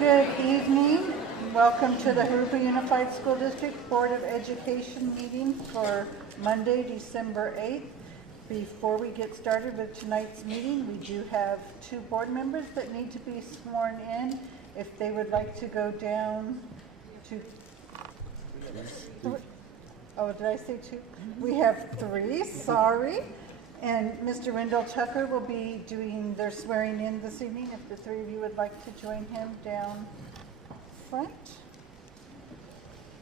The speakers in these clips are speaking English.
Good evening. Welcome to the Jurupa Unified School District Board of Education meeting for Monday, December 8th. Before we get started with tonight's meeting, we do have two board members that need to be sworn in. If they would like to go down to... Oh, did I say two? We have three, sorry. And Mr. Rendell Tucker will be doing their swearing in this evening, if the three of you would like to join him down front.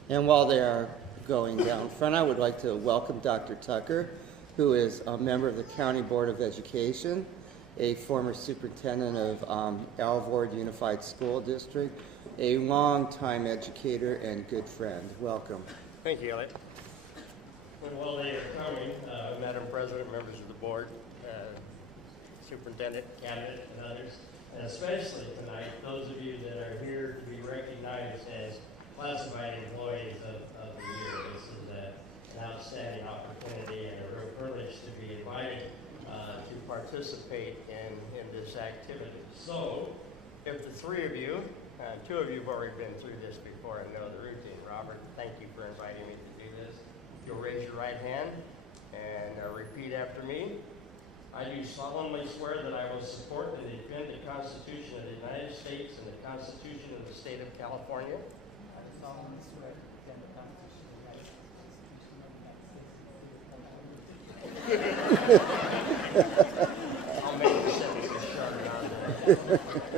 And while they are going down front, I would like to welcome Dr. Tucker, who is a member of the County Board of Education, a former superintendent of Alvord Unified School District, a longtime educator and good friend. Welcome. Thank you, Elliot. And while they are coming, Madam President, members of the board, superintendent, cabinet, and others, and especially tonight, those of you that are here to be recognized as classified employees of the year. This is an outstanding opportunity and a real privilege to be invited to participate in this activity. So, if the three of you, two of you have already been through this before and know the routine. Robert, thank you for inviting me to do this. You'll raise your right hand and repeat after me. I do solemnly swear that I will support and defend the Constitution of the United States and the Constitution of the State of California. I do solemnly swear to defend the Constitution of the United States. I'll make the sentence shorter on that.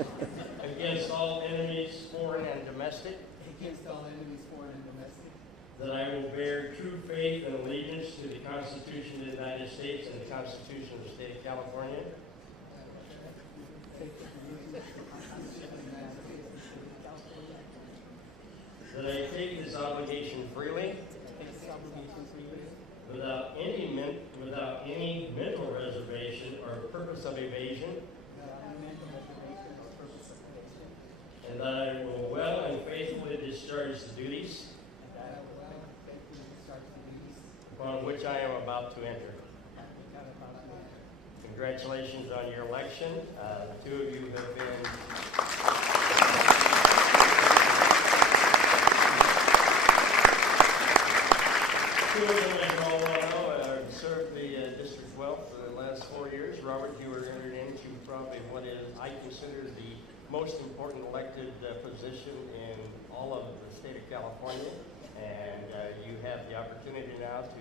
Against all enemies, foreign and domestic. Against all enemies, foreign and domestic. That I will bear true faith and allegiance to the Constitution of the United States and the Constitution of the State of California. That I take this obligation freely, without any mental reservation or purpose of evasion. And that I will well and faithfully discharge the duties upon which I am about to enter. Congratulations on your election. The two of you have been as you all know, served the district well for the last 4 years. Robert, you were entered into probably what is, I consider, the most important elected position in all of the state of California. And you have the opportunity now to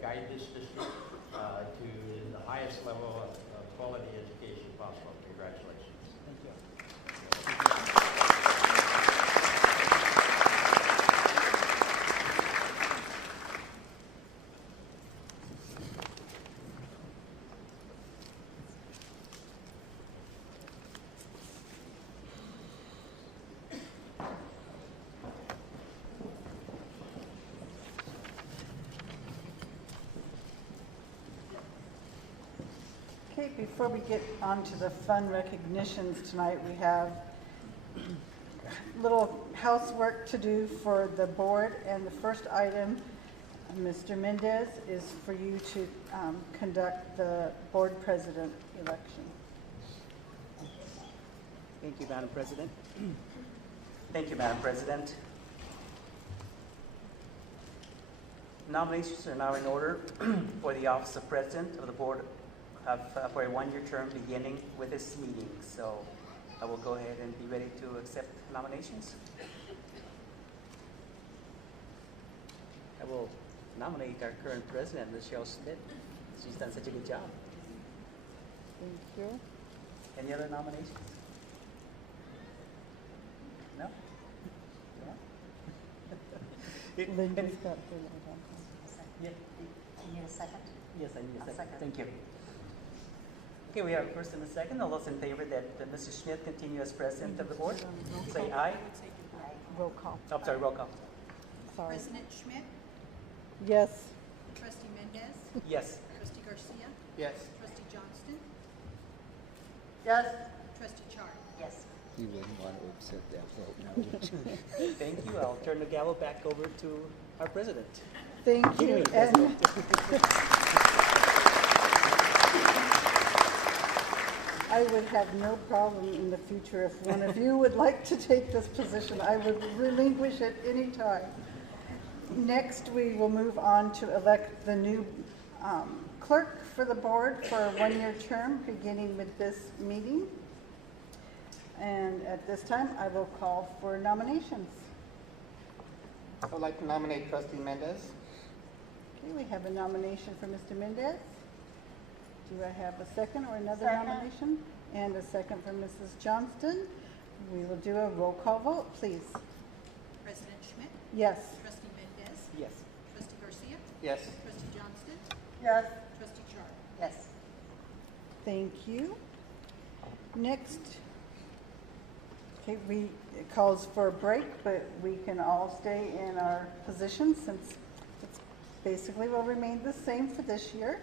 guide this district to the highest level of quality education possible. Congratulations. Thank you. Okay, before we get on to the fun recognitions tonight, we have little housework to do for the board. And the first item, Mr. Mendez, is for you to conduct the board president election. Thank you, Madam President. Thank you, Madam President. Nominations are now in order for the office of President of the Board for a one-year term beginning with this meeting. So I will go ahead and be ready to accept nominations. I will nominate our current president, Michelle Schmidt. She's done such a good job. Thank you. Any other nominations? No? Yeah? Linda's got her little Yeah. You need a second? Yes, I need a I'll second. second. Thank you. Okay, we have a first and a second. All those in favor that Mrs. Schmidt continue as president of the board, say aye. roll call. Oh, sorry, roll call. Sorry. President Schmidt, Yes. Trustee Mendez, Yes. Trustee Garcia, Yes. Trustee Johnston, Yes. Trustee Char. Yes. You wouldn't want to upset that vote now, would you? Thank you. I'll turn the gavel back over to our president. Thank you. And I would have no problem in the future if one of you would like to take this position. I would relinquish it anytime. Next, we will move on to elect the new clerk for the board for a one-year term, beginning with this meeting. And at this time, I will call for nominations. I would like to nominate Trustee Mendez. Okay, we have a nomination for Mr. Mendez. Do I have a second or another Second. nomination? And a second for Mrs. Johnston. We will do a roll call vote, please. President Schmidt, Yes. Trustee Mendez, Yes. Trustee Garcia, Yes. Trustee Johnston, Yes. Trustee Char. Yes. Thank you. Next, okay, it calls for a break, but we can all stay in our positions since it's basically will remain the same for this year.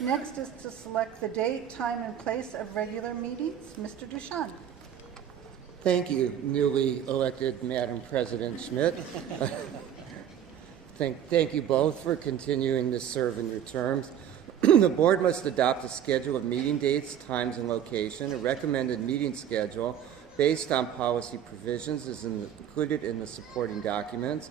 Next is to select the date, time, and place of regular meetings. Mr. Ducharme. Thank you, newly elected Madam President Schmidt. Thank you both for continuing to serve in your terms. The board must adopt a schedule of meeting dates, times, and location. A recommended meeting schedule based on policy provisions is included in the supporting documents.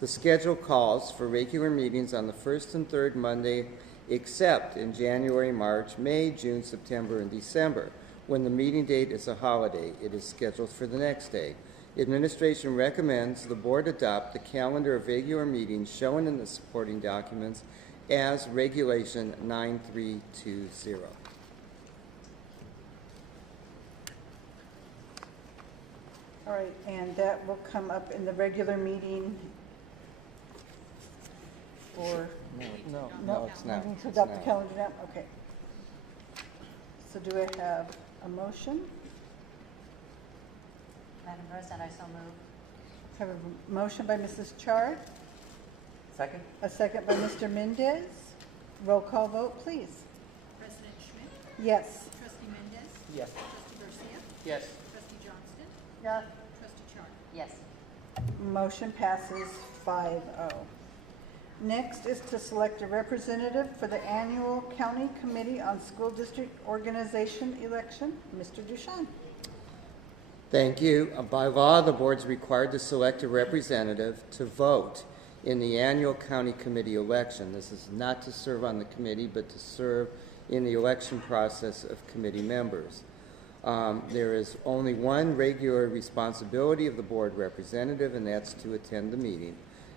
The schedule calls for regular meetings on the first and third Monday, except in January, March, May, June, September, and December. When the meeting date is a holiday, it is scheduled for the next day. Administration recommends the board adopt the calendar of regular meetings shown in the supporting documents as Regulation 9320. All right, and that will come up in the regular meeting for... No, it's not. We need to It's adopt the not. calendar now? Okay. So do I have a motion? Madam President, I so move. Have a motion by Mrs. Chard, Second? a second by Mr. Mendez. Roll call vote, please. President Schmidt, Yes. Trustee Mendez, Yes. Trustee Garcia, Yes. Trustee Johnston, Yes. Trustee Char. Yes. Motion passes 5-0. Next is to select a representative for the annual County Committee on School District Organization election. Mr. Ducharme. Thank you. By law, the board is required to select a representative to vote in the annual county committee election. This is not to serve on the committee, but to serve in the election process of committee members. There is only one regular responsibility of the board representative, and that's to attend the meeting.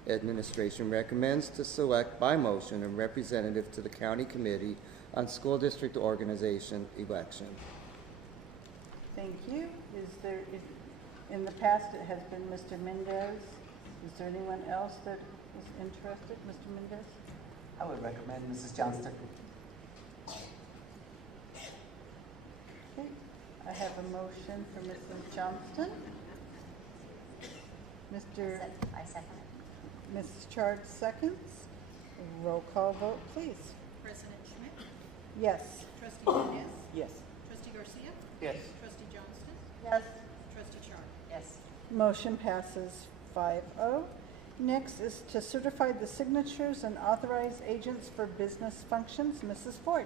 Administration recommends to select by motion a representative to the County Committee on School District Organization election. Thank you. In the past, it has been Mr. Mendez. Is there anyone else that is interested? Mr. Mendez? I would recommend Mrs. Johnston. Okay. I have a motion for Mrs. Johnston. Mr. I second it. Mrs. Chard seconds. Roll call vote, please. President Schmidt, Yes. Trustee Mendez, Yes. Trustee Garcia, Yes. Trustee Johnston, Yes. Trustee Char. Yes. Motion passes 5-0. Next is to certify the signatures and authorize agents for business functions. Mrs. Ford.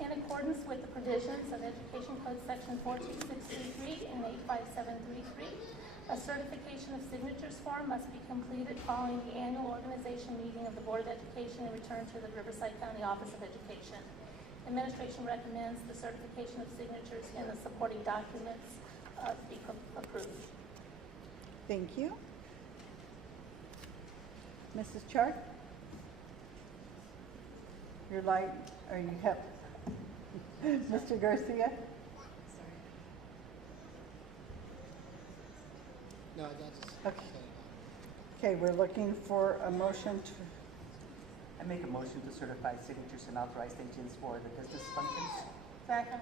In accordance with the provisions of Education Code Section 42633 and 85733, a certification of signatures form must be completed following the annual organization meeting of the Board of Education and returned to the Riverside County Office of Education. Administration recommends the certification of signatures in the supporting documents be approved. Thank you. Mrs. Chard? Your light, or you have, Mr. Garcia? No, that's... Okay. Okay, we're looking for a motion to, I make a motion to certify signatures and authorized agents for the business functions. Second.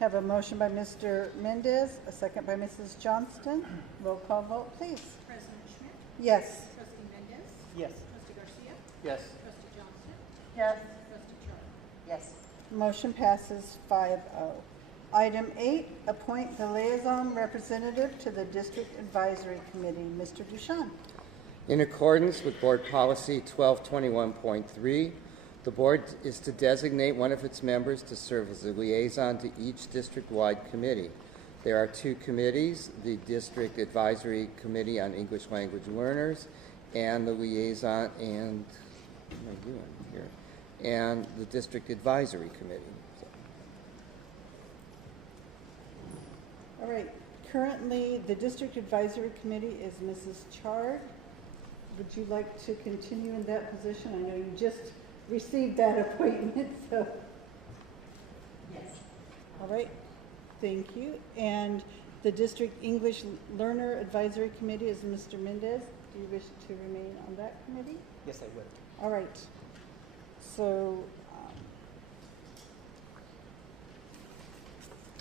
have a motion by Mr. Mendez, a second by Mrs. Johnston. Roll call vote, please. President Schmidt, Yes. Trustee Mendez, Yes. Trustee Garcia, Yes. Trustee Johnston, Yes. Trustee Char. Yes. Motion passes 5-0. Item 8, appoint the liaison representative to the District Advisory Committee. Mr. Ducharme. In accordance with Board Policy 1221.3, The board is to designate one of its members to serve as a liaison to each district-wide committee. There are two committees, the District Advisory Committee on English Language Learners and the liaison and the District Advisory Committee. All right, currently, the District Advisory Committee is Mrs. Chard. Would you like to continue in that position? I know you just received that appointment, so. Yes. All right, thank you. And the District English Learner Advisory Committee is Mr. Mendez. Do you wish to remain on that committee? Yes, I would. All right. So,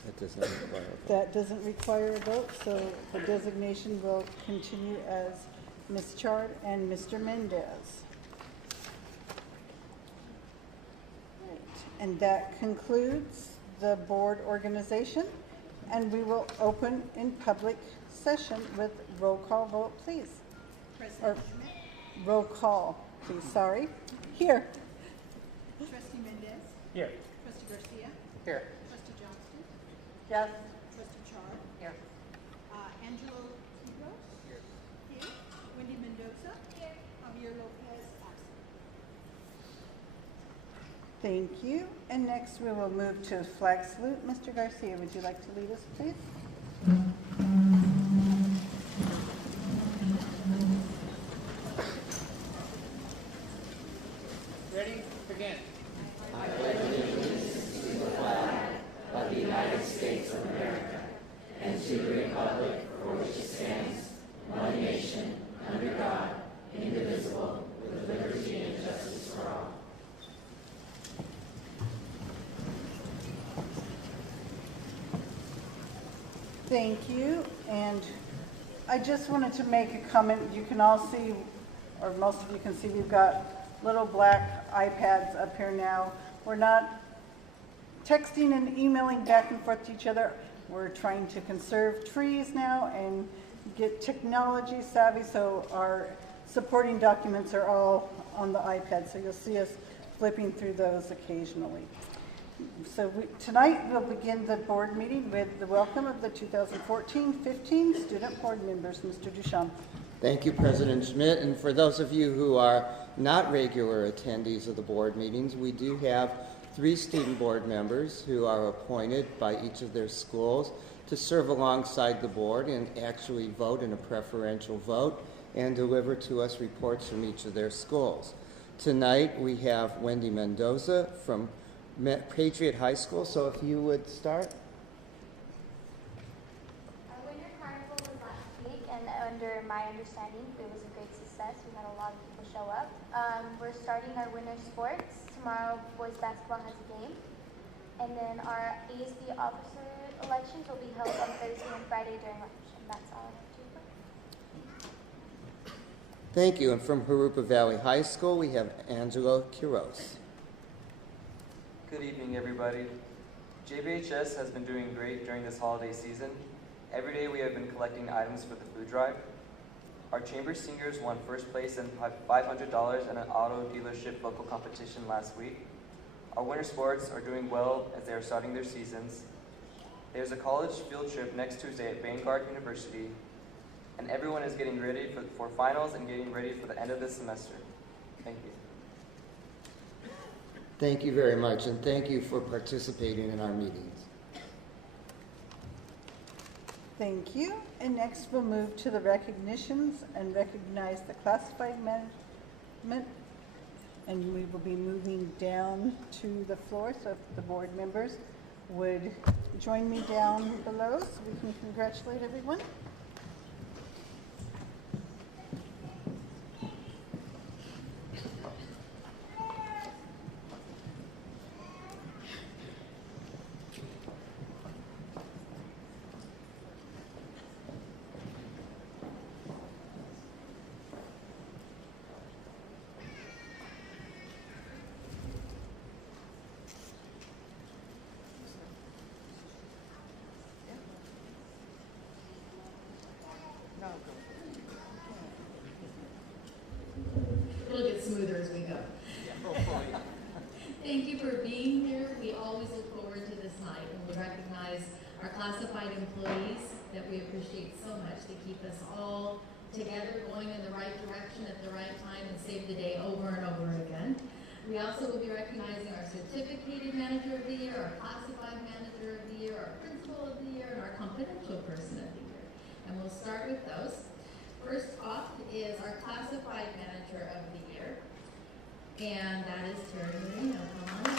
That does not require a vote. that doesn't require a vote, so the designation will continue as Ms. Chard and Mr. Mendez. Right. And that concludes the board organization, and we will open in public session with roll call vote, please. President Or- Schmidt, Roll call, please, sorry. Here. Trustee Mendez, Here. Trustee Garcia, Here. Trustee Johnston, Yes. Trustee Char, Here. Angelo Quiros. Here. Wendy Mendoza. Here. Javier Lopez, absent. Thank you. And next, we will move to flag salute. Mr. Garcia, would you like to lead us, please? Ready? Begin. Thank you. And I just wanted to make a comment. You can all see, or most of you can see, we've got little black iPads up here now. We're not texting and emailing back and forth to each other. We're trying to conserve trees now and get technology savvy, so our supporting documents are all on the iPad, so you'll see us flipping through those occasionally. So tonight we'll begin the board meeting with the welcome of the 2014-15 student board members. Mr. Duchamp. Thank you, President Schmidt. And for those of you who are not regular attendees of the board meetings, we do have 3 student board members who are appointed by each of their schools to serve alongside the board and actually vote in a preferential vote and deliver to us reports from each of their schools. Tonight we have Wendy Mendoza from Patriot High School, so if you would start. Our winter carnival was last week, and under my understanding, it was a great success. We had a lot of people show up. We're starting our winter sports. Tomorrow, boys basketball has a game. And then our ASB officer elections will be held on Thursday and Friday during lunch. And that's all I have to report. Thank you. And from Jurupa Valley High School, we have Angelo Quiros. Good evening, everybody. JVHS has been doing great during this holiday season. Every day we have been collecting items for the food drive. Our chamber seniors won first place and $500 in an auto dealership local competition last week. Our winter sports are doing well as they are starting their seasons. There's a college field trip next Tuesday at Vanguard University, and everyone is getting ready for finals and getting ready for the end of the semester. Thank you. Thank you very much, and thank you for participating in our meetings. Thank you. And next we'll move to the recognitions and recognize the classified management. And we will be moving down to the floor, so if the board members would join me down below so we can congratulate everyone. It'll get smoother as we go. Hopefully. Thank you for being here. We always look forward to this night, and we recognize our classified employees that we appreciate so much to keep us all together, going in the right direction at the right time, and save the day over and over again. We also will be recognizing our certificated manager of the year, our classified manager of the year, our principal of the year, and our confidential person of the year. And we'll start with those. First off is our classified manager of the year, and that is Terry Marino. Come on up.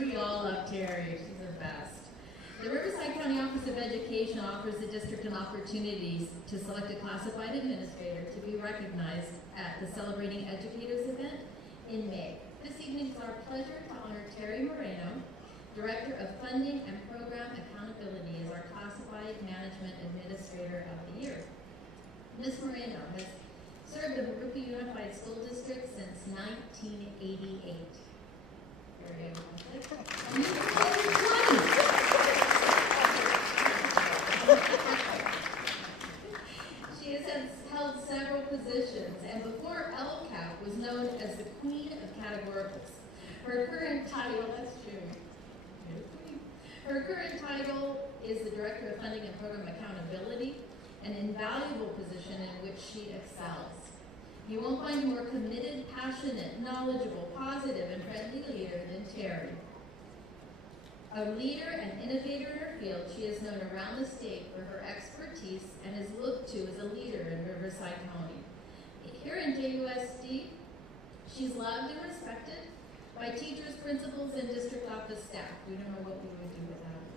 We all love Terry. She's the best. The Riverside County Office of Education offers the district an opportunity to select a classified administrator to be recognized at the Celebrating Educators event in May. This evening it's our pleasure to honor Terry Moreno, Director of Funding and Program Accountability, as our Classified Management Administrator of the Year. Ms. Moreno has served the Jurupa Unified School District since 1988. She has held several positions, and before LCAP was known as the Queen of Categoricals. Her current title, that's true. Her current title is the Director of Funding and Program Accountability, an invaluable position in which she excels. You won't find a more committed, passionate, knowledgeable, positive, and friendly leader than Terry. A leader and innovator in her field, she is known around the state for her expertise and is looked to as a leader in Riverside County. Here in JUSD, she's loved and respected by teachers, principals, and district office staff. We don't know what we would do without her.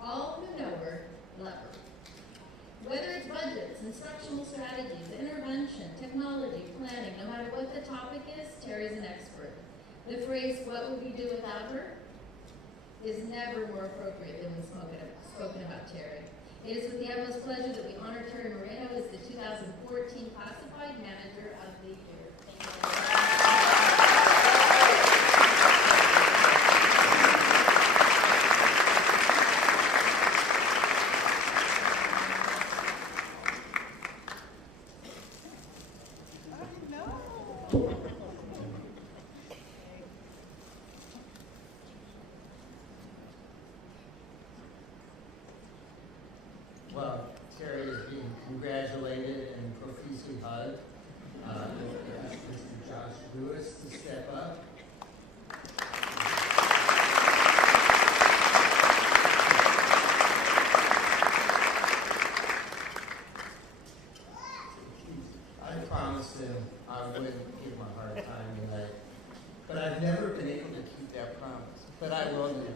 All who know her love her. Whether it's budgets, instructional strategies, intervention, technology, planning, no matter what the topic is, Terry's an expert. The phrase, "what would we do without her?" is never more appropriate than when spoken about Terry. It is with the utmost pleasure that we honor Terry Moreno as the 2014 Classified Manager of the Year. Thank you very much. Well, Terry is being congratulated and profusely hugged. We'll ask Mr. Josh Lewis to step up. I promised him I wouldn't give him a hard time tonight, but I've never been able to keep that promise, but I will do.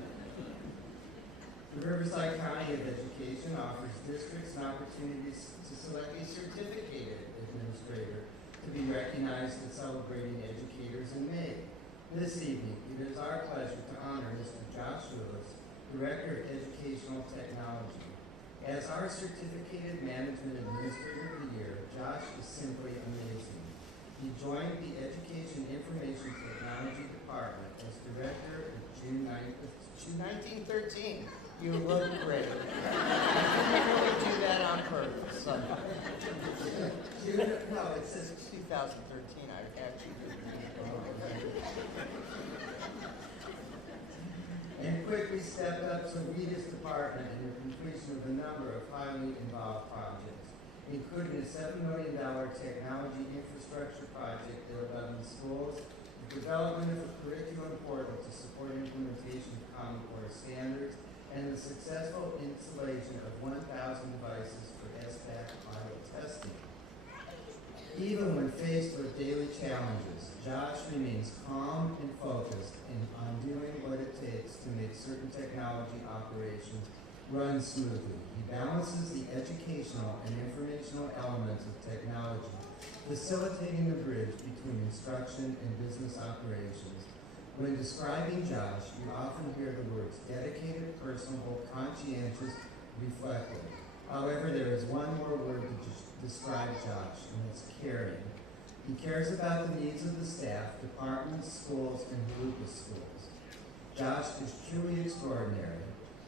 The Riverside County of Education offers districts and opportunities to select a certificated administrator to be recognized at Celebrating Educators in May. This evening, it is our pleasure to honor Mr. Josh Lewis, Director of Educational Technology. As our Certificated Management Administrator of the Year, Josh is simply amazing. He joined the Education Information Technology Department as Director in June 1913. You look great. You didn't really do that on purpose. No, it says 2013. I actually and quickly stepped up to lead his department in the completion of a number of highly involved projects, including a $7 million technology infrastructure project at 11 schools, the development of a curriculum portal to support implementation of Common Core standards, and the successful installation of 1,000 devices for SBAC pilot testing. Even when faced with daily challenges, Josh remains calm and focused on doing what it takes to make certain technology operations run smoothly. He balances the educational and informational elements of technology, facilitating the bridge between instruction and business operations. When describing Josh, you often hear the words dedicated, personable, conscientious, reflective. However, there is one more word to describe Josh, and it's caring. He cares about the needs of the staff, departments, schools, and Jurupa schools. Josh is truly extraordinary.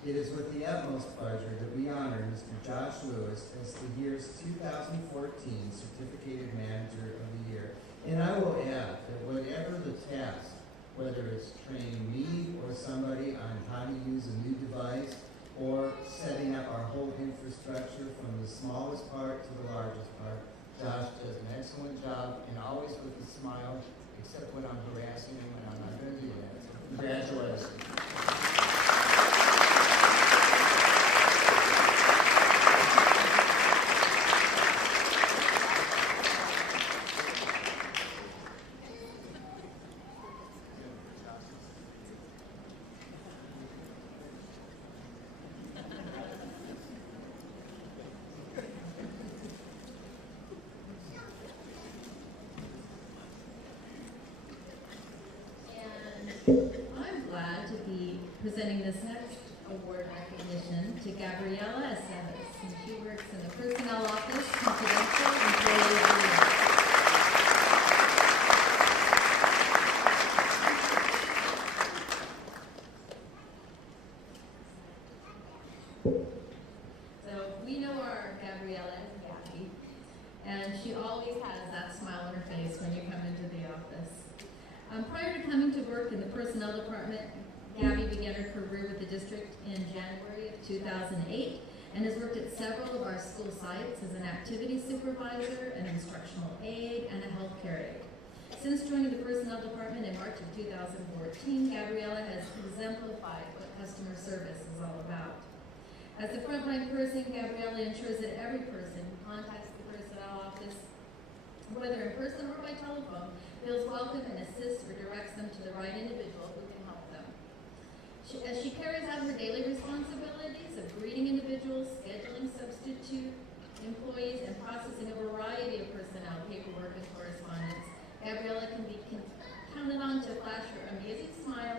It is with the utmost pleasure that we honor Mr. Josh Lewis as the year's 2014 Certificated Manager of the Year. And I will add that whatever the task, whether it's training me or somebody on how to use a new device or setting up our whole infrastructure from the smallest part to the largest part, Josh does an excellent job and always with a smile, except when I'm harassing him, and I'm not going to do that. So congratulations. I'm glad to be presenting this next award recognition to Gabriela Aceves, and she works in the Personnel Office, Confidential Employee of the Year. So we know our Gabriela as Gabby, and she always has that smile on her face when you come into the office. Prior to coming to work in the Personnel Department, Gabby began her career with the district in January of 2008 and has worked at several of our school sites as an activity supervisor, an instructional aide, and a healthcare aide. Since joining the Personnel Department in March of 2014, Gabriela has exemplified what customer service is all about. As the frontline person, Gabriela ensures that every person who contacts the Personnel Office, whether in person or by telephone, feels welcome and assists or directs them to the right individual who can help them. As she carries out her daily responsibilities of greeting individuals, scheduling substitute employees, and processing a variety of personnel paperwork and correspondence, Gabriela can be counted on to flash her amazing smile,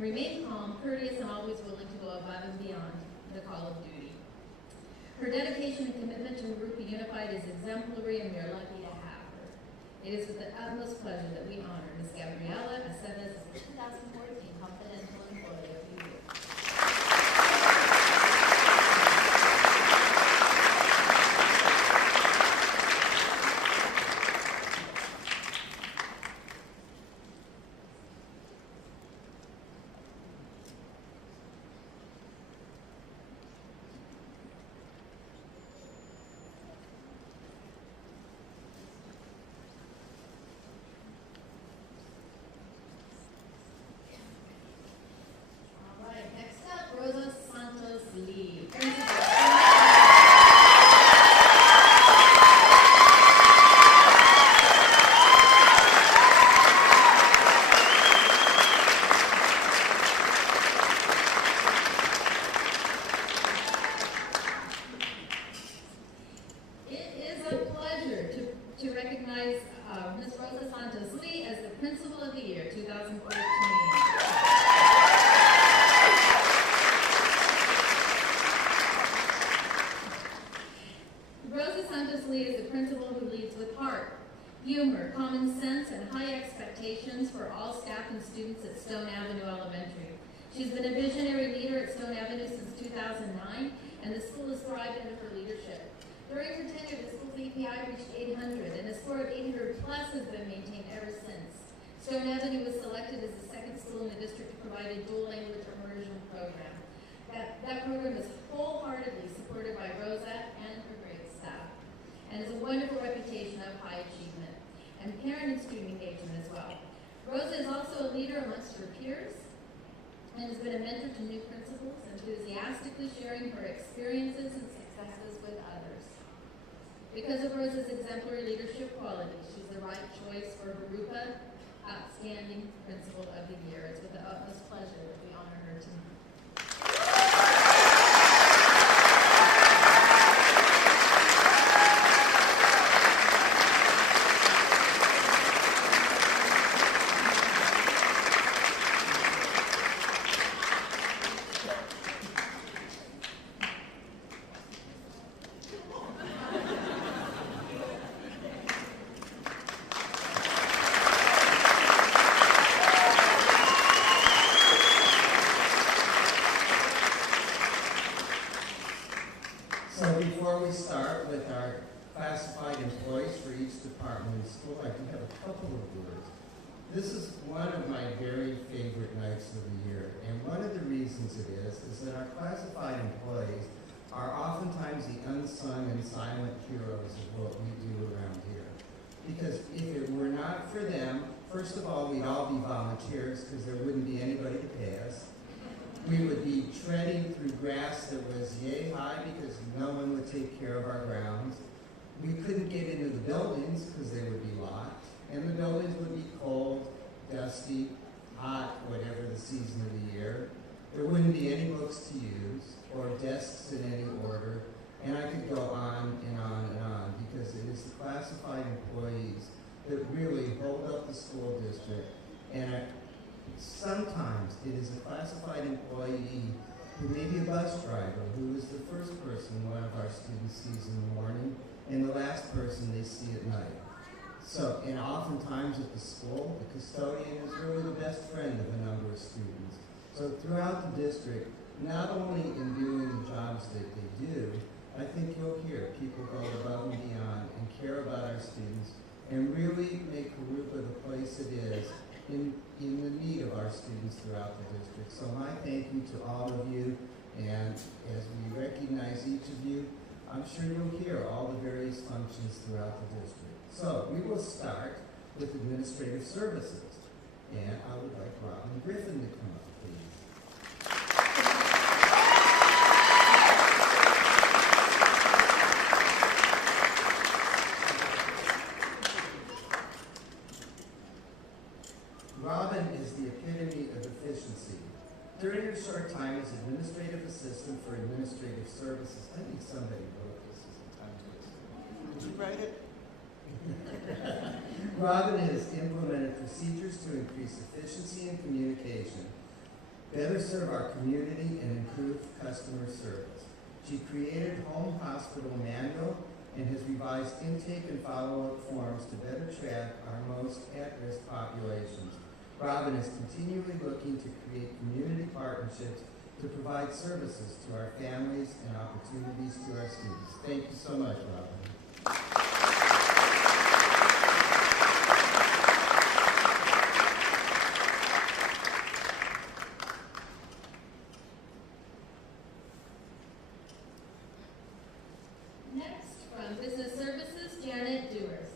remain calm, courteous, and always willing to go above and beyond the call of duty. Her dedication and commitment to Jurupa Unified is exemplary, and we are lucky to have her. It is with the utmost pleasure that we honor Ms. Gabriela Aceves as the 2014 Confidential Employee of the Year. humor, common sense, and high expectations for all staff and students at Stone Avenue Elementary. She's been a visionary leader at Stone Avenue since 2009, and the school has thrived under her leadership. During her tenure, the school's API reached 800, and a score of 800 plus has been maintained ever since. Stone Avenue was selected as the second school in the district to provide a dual language immersion program. That program is wholeheartedly supported by Rosa and her great staff, and has a wonderful reputation of high achievement and parent and student engagement as well. Rosa is also a leader amongst her peers and has been a mentor to new principals, enthusiastically sharing her experiences and successes with others. Because of Rosa's exemplary leadership qualities, she's the right choice for Jurupa Outstanding Principal of the Year. It's with the utmost pleasure that we honor her tonight. department in school, I do have a couple of words. This is one of my very favorite nights of the year, and one of the reasons it is that our classified employees are oftentimes the unsung and silent heroes of what we do around here. Because if it were not for them, first of all, we'd all be volunteers because there wouldn't be anybody to pay us. We would be treading through grass that was yay high because no one would take care of our grounds. We couldn't get into the buildings because they would be locked. And the buildings would be cold, dusty, hot, whatever the season of the year. There wouldn't be any books to use or desks in any order. And I could go on and on and on because it is the classified employees that really hold up the school district. And sometimes it is a classified employee who may be a bus driver who is the first person one of our students sees in the morning and the last person they see at night. So, and oftentimes at the school, the custodian is really the best friend of a number of students. So throughout the district, not only in doing the jobs that they do, I think you'll hear people go above and beyond and care about our students and really make Jurupa the place it is in the need of our students throughout the district. So my thank you to all of you, and as we recognize each of you, I'm sure you'll hear all the various functions throughout the district. So we will start with administrative services, and I would like Robin Griffin to come up, please. Robin is the epitome of efficiency. During her short time as administrative assistant for administrative services, I think somebody wrote this as a tongue twister. Did you write it? Robin has implemented procedures to increase efficiency and communication, better serve our community, and improve customer service. She created Home Hospital Manual and has revised intake and follow-up forms to better track our most at-risk populations. Robin is continually looking to create community partnerships to provide services to our families and opportunities to our students. Thank you so much, Robin. Next, from Business Services, Janet Dewars.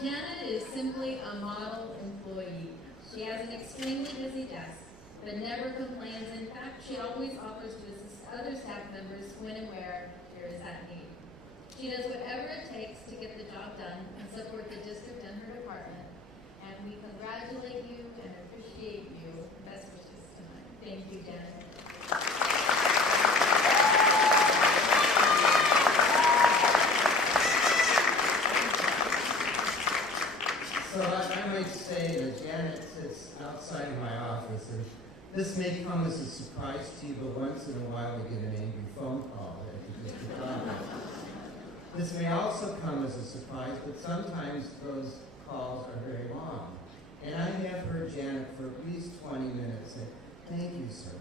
Janet is simply a model employee. She has an extremely busy desk, but never complains. In fact, she always offers to assist other staff members when and where there is that need. She does whatever it takes to get the job done and support the district and her department. And we congratulate you and appreciate you. Best wishes tonight. Thank you, Janet. So I might say that Janet sits outside of my office, and this may come as a surprise to you, but once in a while we get an angry phone call at the district office. This may also come as a surprise, but sometimes those calls are very long. And I have heard Janet for at least 20 minutes say, "Thank you, sir.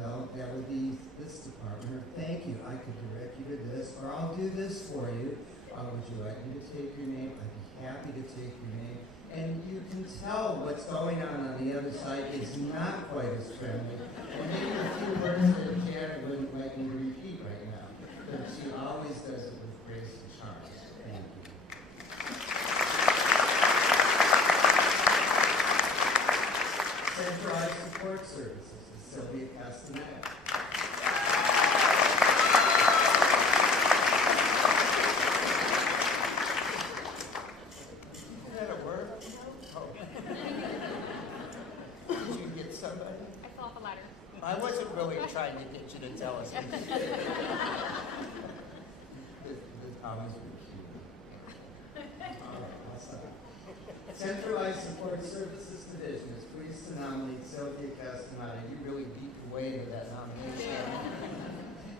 No, that would be this department. Or thank you, I could direct you to this, or I'll do this for you. Would you like me to take your name? I'd be happy to take your name." And you can tell what's going on the other side is not quite as friendly. And maybe a few words that Janet wouldn't like me to repeat right now. But she always does it with grace and charm. Thank you. Centralized Support Services is Sylvia Castaneda. Is that a word? Oh. Did you get somebody? I fell off a ladder. I wasn't really trying to get you to tell us. Centralized Support Services Division is pleased to nominate Sylvia Castaneda. You really beat your way into that nomination.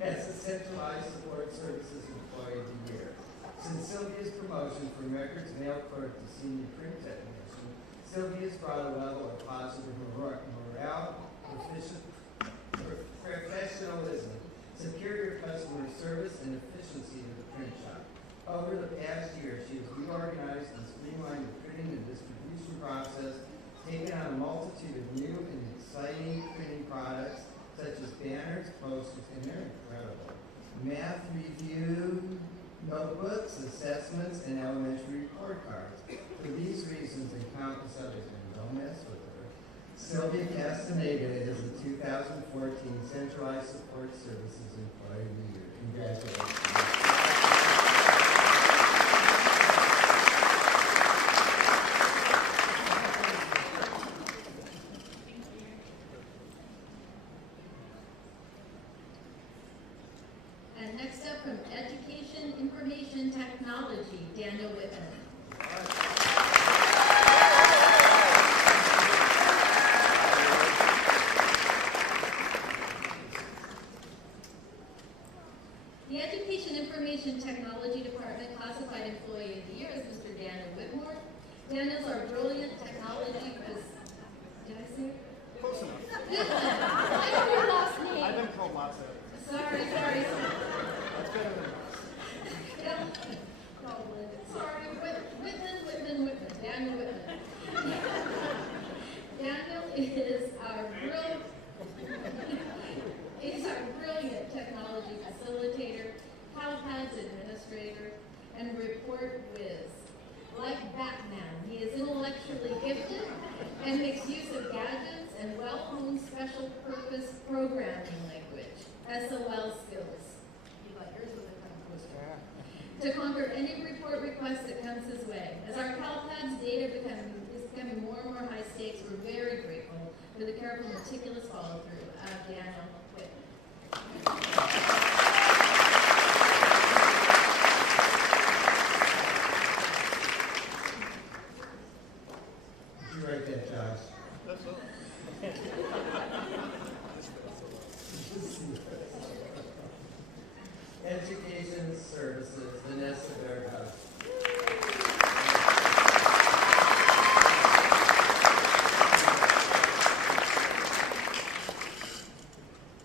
As the Centralized Support Services Employee of the Year. Since Sylvia's promotion from records mail clerk to senior print technician, Sylvia's brought a level of positive morale, professionalism, superior customer service, and efficiency to the print shop. Over the past year, she has reorganized and streamlined the printing and distribution process, taken on a multitude of new and exciting printing products, such as banners, posters, and they're incredible, math review notebooks, assessments, and elementary report cards. For these reasons and countless others, and don't mess with her, Sylvia Castaneda is the 2014 Centralized Support Services Employee of the Year. Congratulations. And next up from Education Information Technology, Daniel Whitman. The Education Information Technology Department Classified Employee of the Year is Mr. Daniel Whitmore. Daniel's our brilliant technology did I say it? Close enough. I know your last name. I've been called lots of. Sorry. That's better than Yeah. No, sorry, Whitman, Daniel Whitman. Daniel is our brilliant technology facilitator, CalPADS administrator, and report whiz. Like Batman, he is intellectually gifted and makes use of gadgets and well-honed special purpose programming language, SOL skills. You like yours with a tongue twister. To conquer any report request that comes his way. As our CalPADS data is becoming more and more high stakes, we're very grateful for the careful, meticulous follow-through of Daniel Whitman. Did you write that, Josh? That's all. Education Services, Vanessa Berghaus.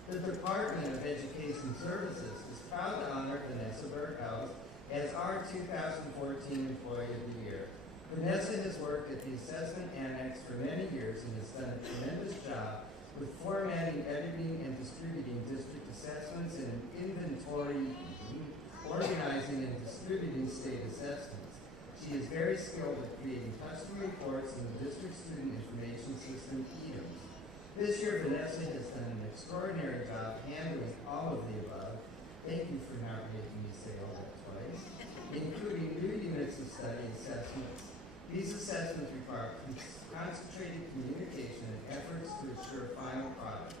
The Department of Education Services is proud to honor Vanessa Berghaus as our 2014 Employee of the Year. Vanessa has worked at the Assessment Annex for many years and has done a tremendous job with formatting, editing, and distributing district assessments and inventory, organizing and distributing state assessments. She is very skilled at creating custom reports in the district student information system, EDIMS. This year, Vanessa has done an extraordinary job handling all of the above. Thank you for not making me say all that twice, including new units of study assessments. These assessments require concentrated communication and efforts to assure final product.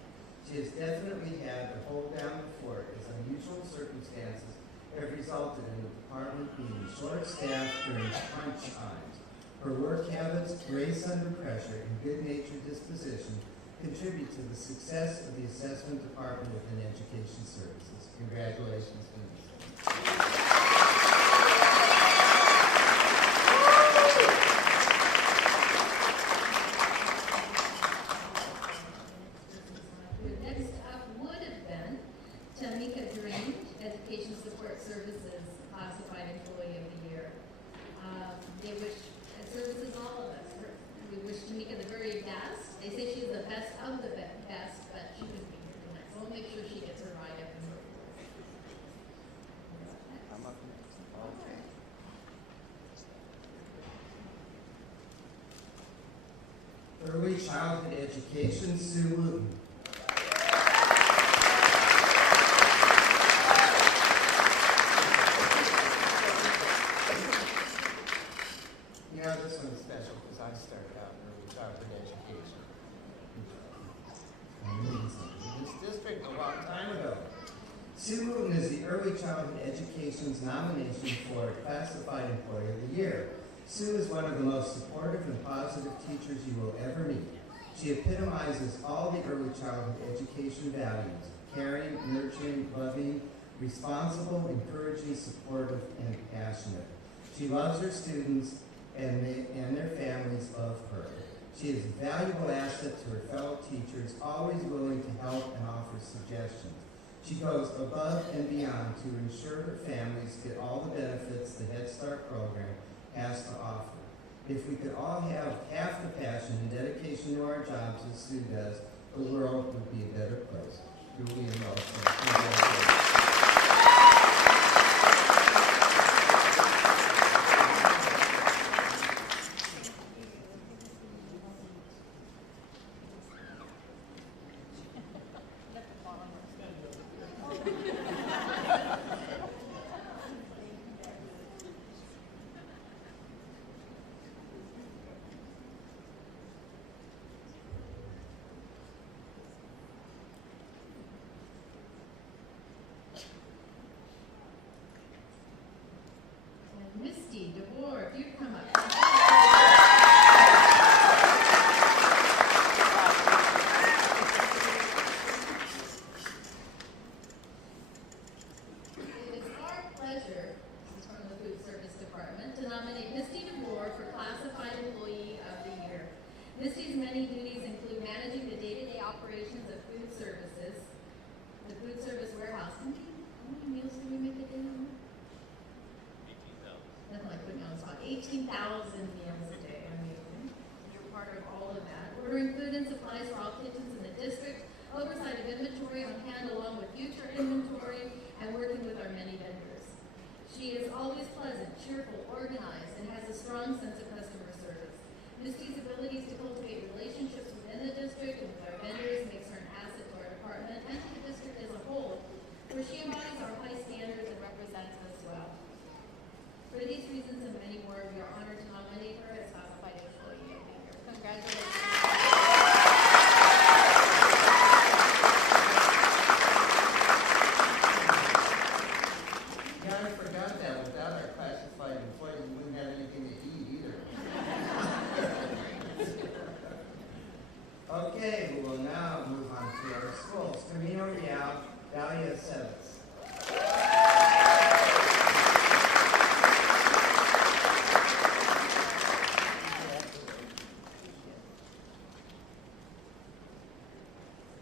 She has definitely had to hold down the fort as unusual circumstances have resulted in the department being short-staffed during crunch times. Her work habits, grace under pressure, and good-natured disposition contribute to the success of the assessment department within Education Services. Congratulations, Vanessa. Next up would have been Tamika Green, Education Support Services Classified Employee of the Year. They wish services all of us. We wish Tamika the very best. They say she's the best of the best, but she couldn't be here tonight. So we'll make sure she gets her ride up and her. I'm up next. Okay. Early Childhood Education, Sue Wooten. You know, this one's special because I started out in early childhood education. I mean something in this district a long time ago. Sue Wooten is the Early Childhood Education's nomination for Classified Employee of the Year. Sue is one of the most supportive and positive teachers you will ever meet. She epitomizes all the early childhood education values: caring, nurturing, loving, responsible, encouraging, supportive, and passionate. She loves her students, and their families love her. She is a valuable asset to her fellow teachers, always willing to help and offer suggestions. She goes above and beyond to ensure her families get all the benefits the Head Start program has to offer. If we could all have half the passion and dedication to our jobs as Sue does, the world would be a better place. Julie and Rose, congratulations. Misty DeVore, if you come up. It is our pleasure, this is from the Food Service Department, to nominate Misty DeVore for Classified Employee of the Year. Misty's many duties include managing the day-to-day operations of food services, the food service warehouse. How many meals do we make a day? Nothing like putting you on the spot. 18,000 meals a day. Amazing. You're part of all of that. Ordering food and supplies for all kitchens in the district, oversight of inventory on hand along with future inventory, and working with our many vendors. She is always pleasant, cheerful, organized, and has a strong sense of customer service. Misty's abilities to cultivate relationships within the district and with our vendors makes her an asset to our department and to the district as a whole, where she embodies our high standards and represents us well. For these reasons and many more, we are honored to nominate her as Classified Employee of the Year. Congratulations. Yeah, I forgot that. Without our classified employees, we wouldn't have anything to eat either. Okay, we will now move on to our schools. Camino Real, Dahlia Seves.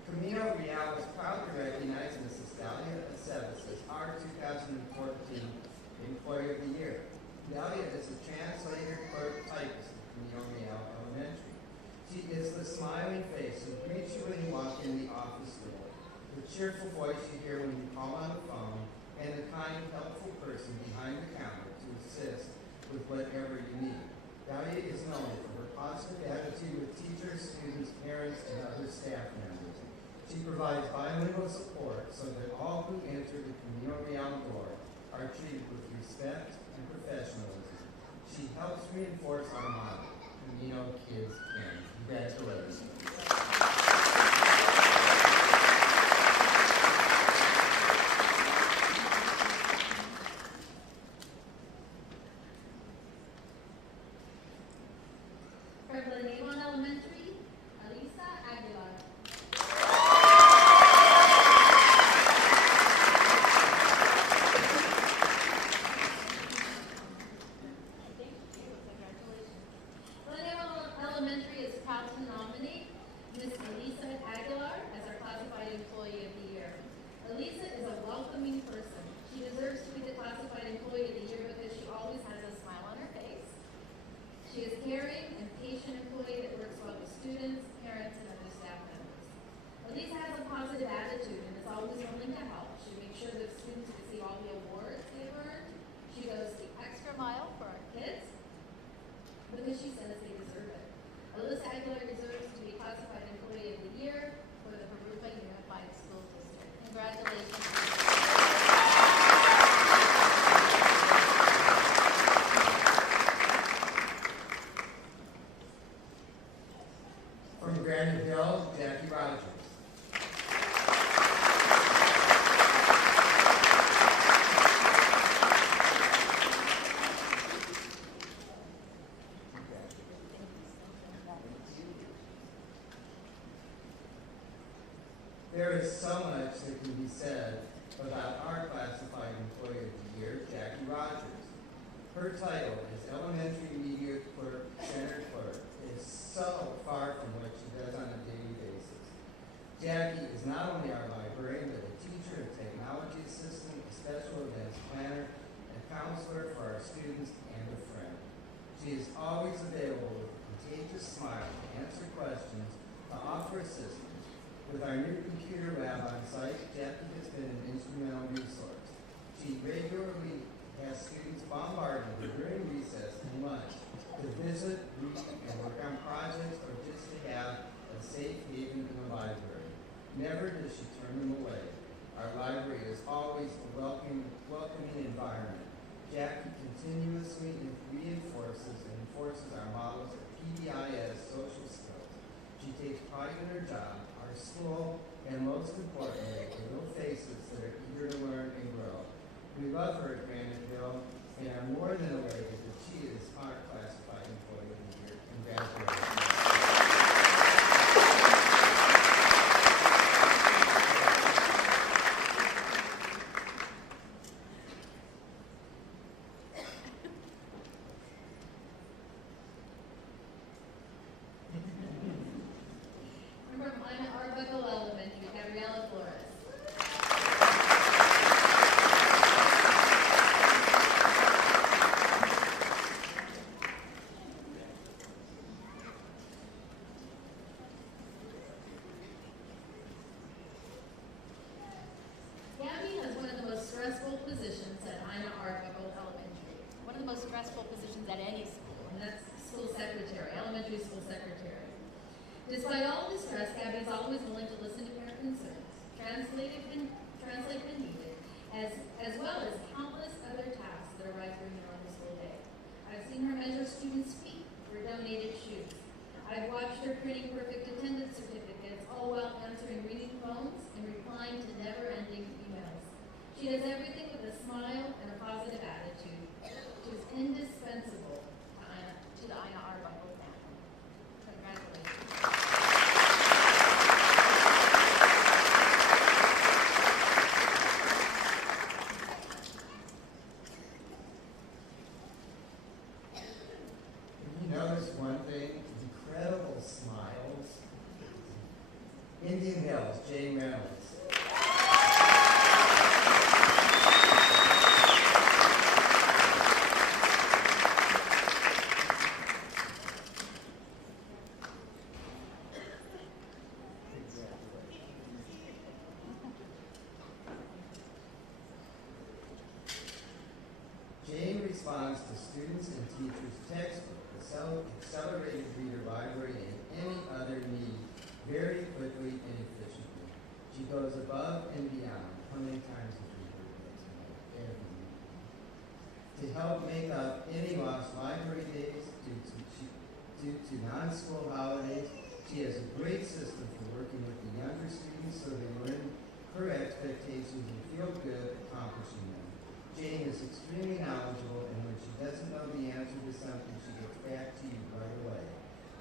Camino Real is proud to recognize Mrs. Dahlia Aceves as our 2014 Employee of the Year. Dahlia is a translator, clerk, typist at Camino Real Elementary. She is the smiling face who greets you when you walk in the office door, the cheerful voice you hear when you call on the phone, and the kind, helpful person behind the counter to assist with whatever you need. Dahlia is known for her positive attitude with teachers, students, parents, and other staff members. She provides bilingual support so that all who enter the Camino Real door are treated with respect and professionalism. She helps reinforce our motto, Camino Kids Can. Congratulations. From Glenavon Elementary, Alisa Aguilar. Glenavon Elementary is proud to nominate Ms. Alisa Aguilar as our Classified Employee of the Year. Alisa is a welcoming person. She deserves to be the Classified Employee of the Year because she always has a smile on her face. She is caring and patient employee that works well with students, parents, and other staff members. Elisa has a positive attitude and is always willing to help. She makes sure that students receive all the awards they've earned. She goes the extra mile for our kids because she says they deserve it. Elisa Aguilar deserves to be Classified Employee of the Year for the Jurupa Unified School District. Congratulations. From Granite Hill, Jackie Rogers. There is so much that can be said about our Classified Employee of the Year, Jackie Rogers. Her title as Elementary Media Clerk, Center Clerk, is so far systems. With our new computer lab on site, Jackie has been an instrumental resource. She regularly has students bombarded her during recess and lunch to visit, read, and work on projects or just to have a safe haven in the library. Never does she turn them away. Our library is always a welcoming environment. Jackie continuously reinforces and enforces our models of PBIS social skills. She takes pride in her job, our school, and most importantly, the little faces that are eager to learn and grow. We love her at Graniteville and are more than elated that she is our classified employee of the year. Congratulations. From Ina Arbuckle Elementary, Gabriela Flores. Gabby has one of the most stressful positions at Ina Arbuckle Elementary. One of the most stressful positions at any school, and that's school secretary, elementary school secretary. Despite all the stress, Gabby is always willing to listen to parent concerns, translate when needed, as well as countless other tasks that arise during the normal school day. I've seen her measure students' feet for donated shoes. I've watched her printing perfect attendance certificates, all while answering reading phones and replying to never-ending emails. She does everything with a smile and a positive attitude. She is indispensable to the Ina Arbuckle family. Congratulations. You notice one thing, incredible smiles. Indian Hills, Jane Reynolds. Jane responds to students and teachers' textbook, accelerated reader library, and any other need very quickly and efficiently. She goes above and beyond. How many times have you heard that tonight? Every week. To help make up any lost library days due to non-school holidays, she has a great system for working with the younger students so they learn her expectations and feel good accomplishing them. Jane is extremely knowledgeable, and when she doesn't know the answer to something, she gets back to you right away.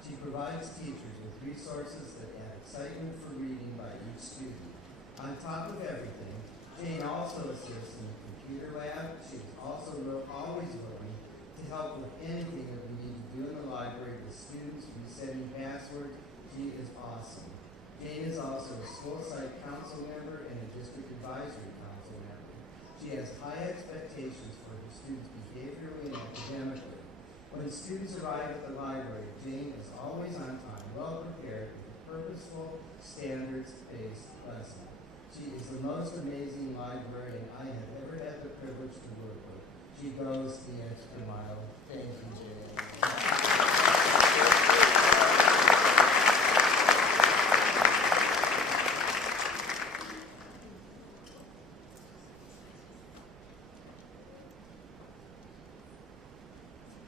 She provides teachers with resources that add excitement for reading by each student. On top of everything, Jane also assists in the computer lab. She is also always willing to help with anything that we need to do in the library with students resetting passwords. She is awesome. Jane is also a school site council member and a district advisory council member. She has high expectations for her students behaviorally and academically. When students arrive at the library, Jane is always on time, well prepared, with a purposeful, standards-based lesson. She is the most amazing librarian I have ever had the privilege to work with. She goes the extra mile. Thank you, Jane.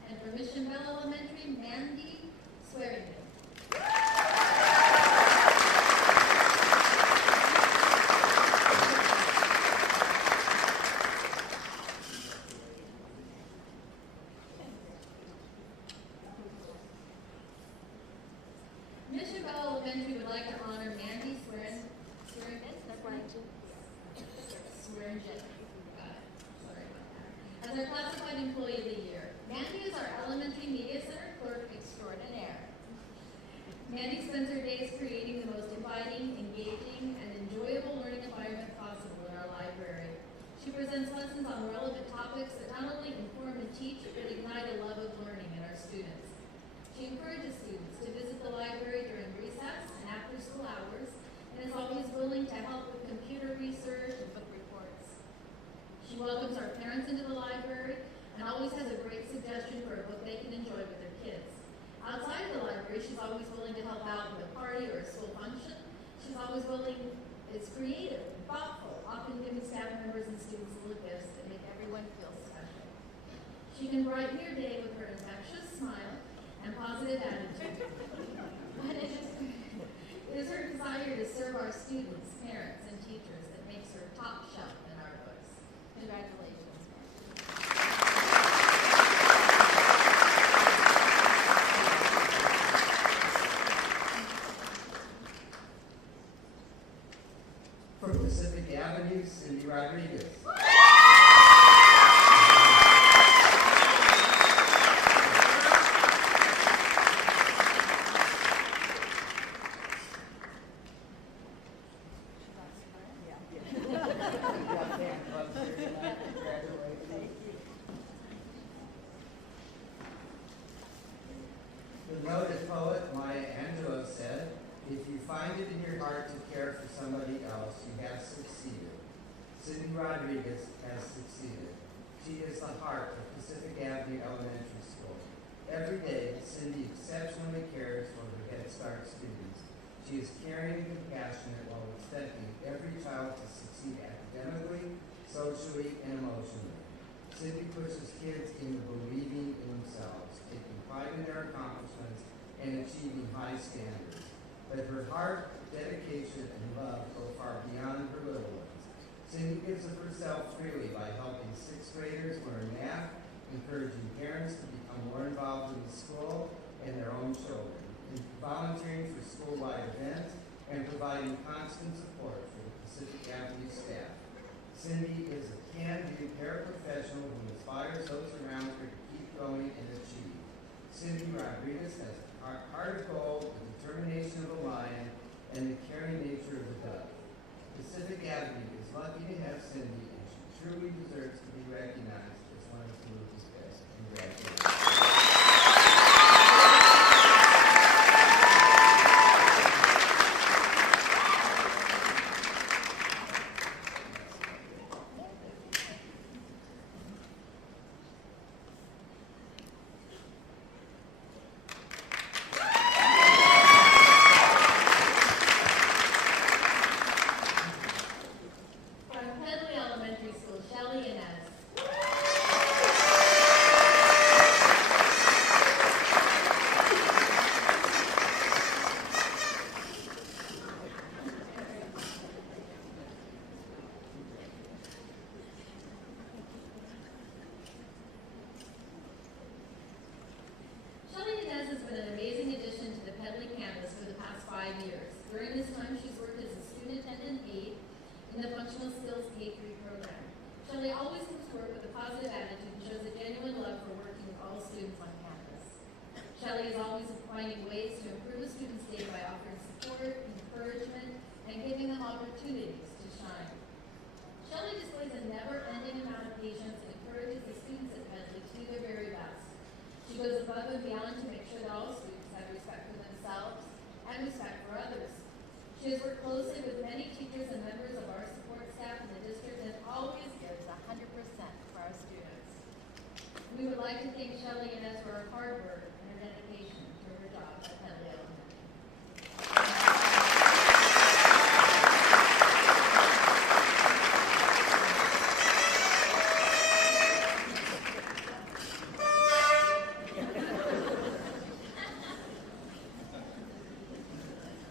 And for Mission Bell Elementary, Mandy Swearingen. Mission Bell Elementary would like to honor Mandy Swearingen. Sorry about that. As our classified employee of the year. Mandy is our elementary media center clerk extraordinaire. Mandy spends her days creating the most inviting, engaging, and enjoyable learning environment possible in our library. She presents lessons on relevant topics that not only inform and teach, but ignite a love of learning in our students. She encourages students to visit the library during recess and after school help with computer research and book reports. She welcomes our parents into the library and always has a great suggestion for a book they can enjoy with their kids. Outside of the library, she's always willing to help out with a party or a school function. She's always willing, is creative and thoughtful, often giving staff members and students little gifts that make everyone feel special. She can brighten your day with her infectious smile and positive attitude. But it is her desire to serve our students, parents, and teachers that makes her top shelf in our books. Congratulations, ma'am. For Pacific Avenue, Cindy Rodriguez. The noted poet Maya Angelou said, "If you find it in your heart to care for somebody else, you have succeeded." Cindy Rodriguez has succeeded. She is the heart of Pacific Avenue Elementary School. Every day, Cindy exceptionally cares for her Head Start students. She is caring and compassionate while expecting every child to succeed academically, socially, and emotionally. Cindy pushes kids into believing in themselves, taking pride in their accomplishments, and achieving high standards. But her heart, dedication, and love go far beyond her little ones. Cindy gives of herself freely by helping sixth graders learn math, encouraging parents to become more involved in the school and their own children, and volunteering for school-wide events, and providing constant support for the Pacific Avenue staff. Cindy is a can-do paraprofessional who inspires those around her to keep going and achieve. Cindy Rodriguez has a heart of gold, the determination of a lion, and the caring nature of a dove. Pacific Avenue is lucky to have Cindy, and she truly deserves to be recognized as one of Jurupa's best. Congratulations. From Pedley Elementary School, Shelley Inez. Shelley Inez has been an amazing addition to the Pedley campus for the past 5 years. During this time, she's worked as a student attendant aide in the Functional Skills K-3 program. Shelley always comes to work with a positive attitude and shows a genuine love for working with all students on campus. Shelley is always finding ways to improve a student's day by offering support, encouragement, and giving them opportunities to shine. Shelley displays a never-ending amount of patience and encourages the students at Pedley to do their very best. She goes above and beyond to make sure that all students have respect for themselves and respect for others. She has worked closely with many teachers and members of our support staff in the district and always gives 100% for our students. We would like to thank Shelley Inez for her hard work and her dedication to her job at Pedley Elementary.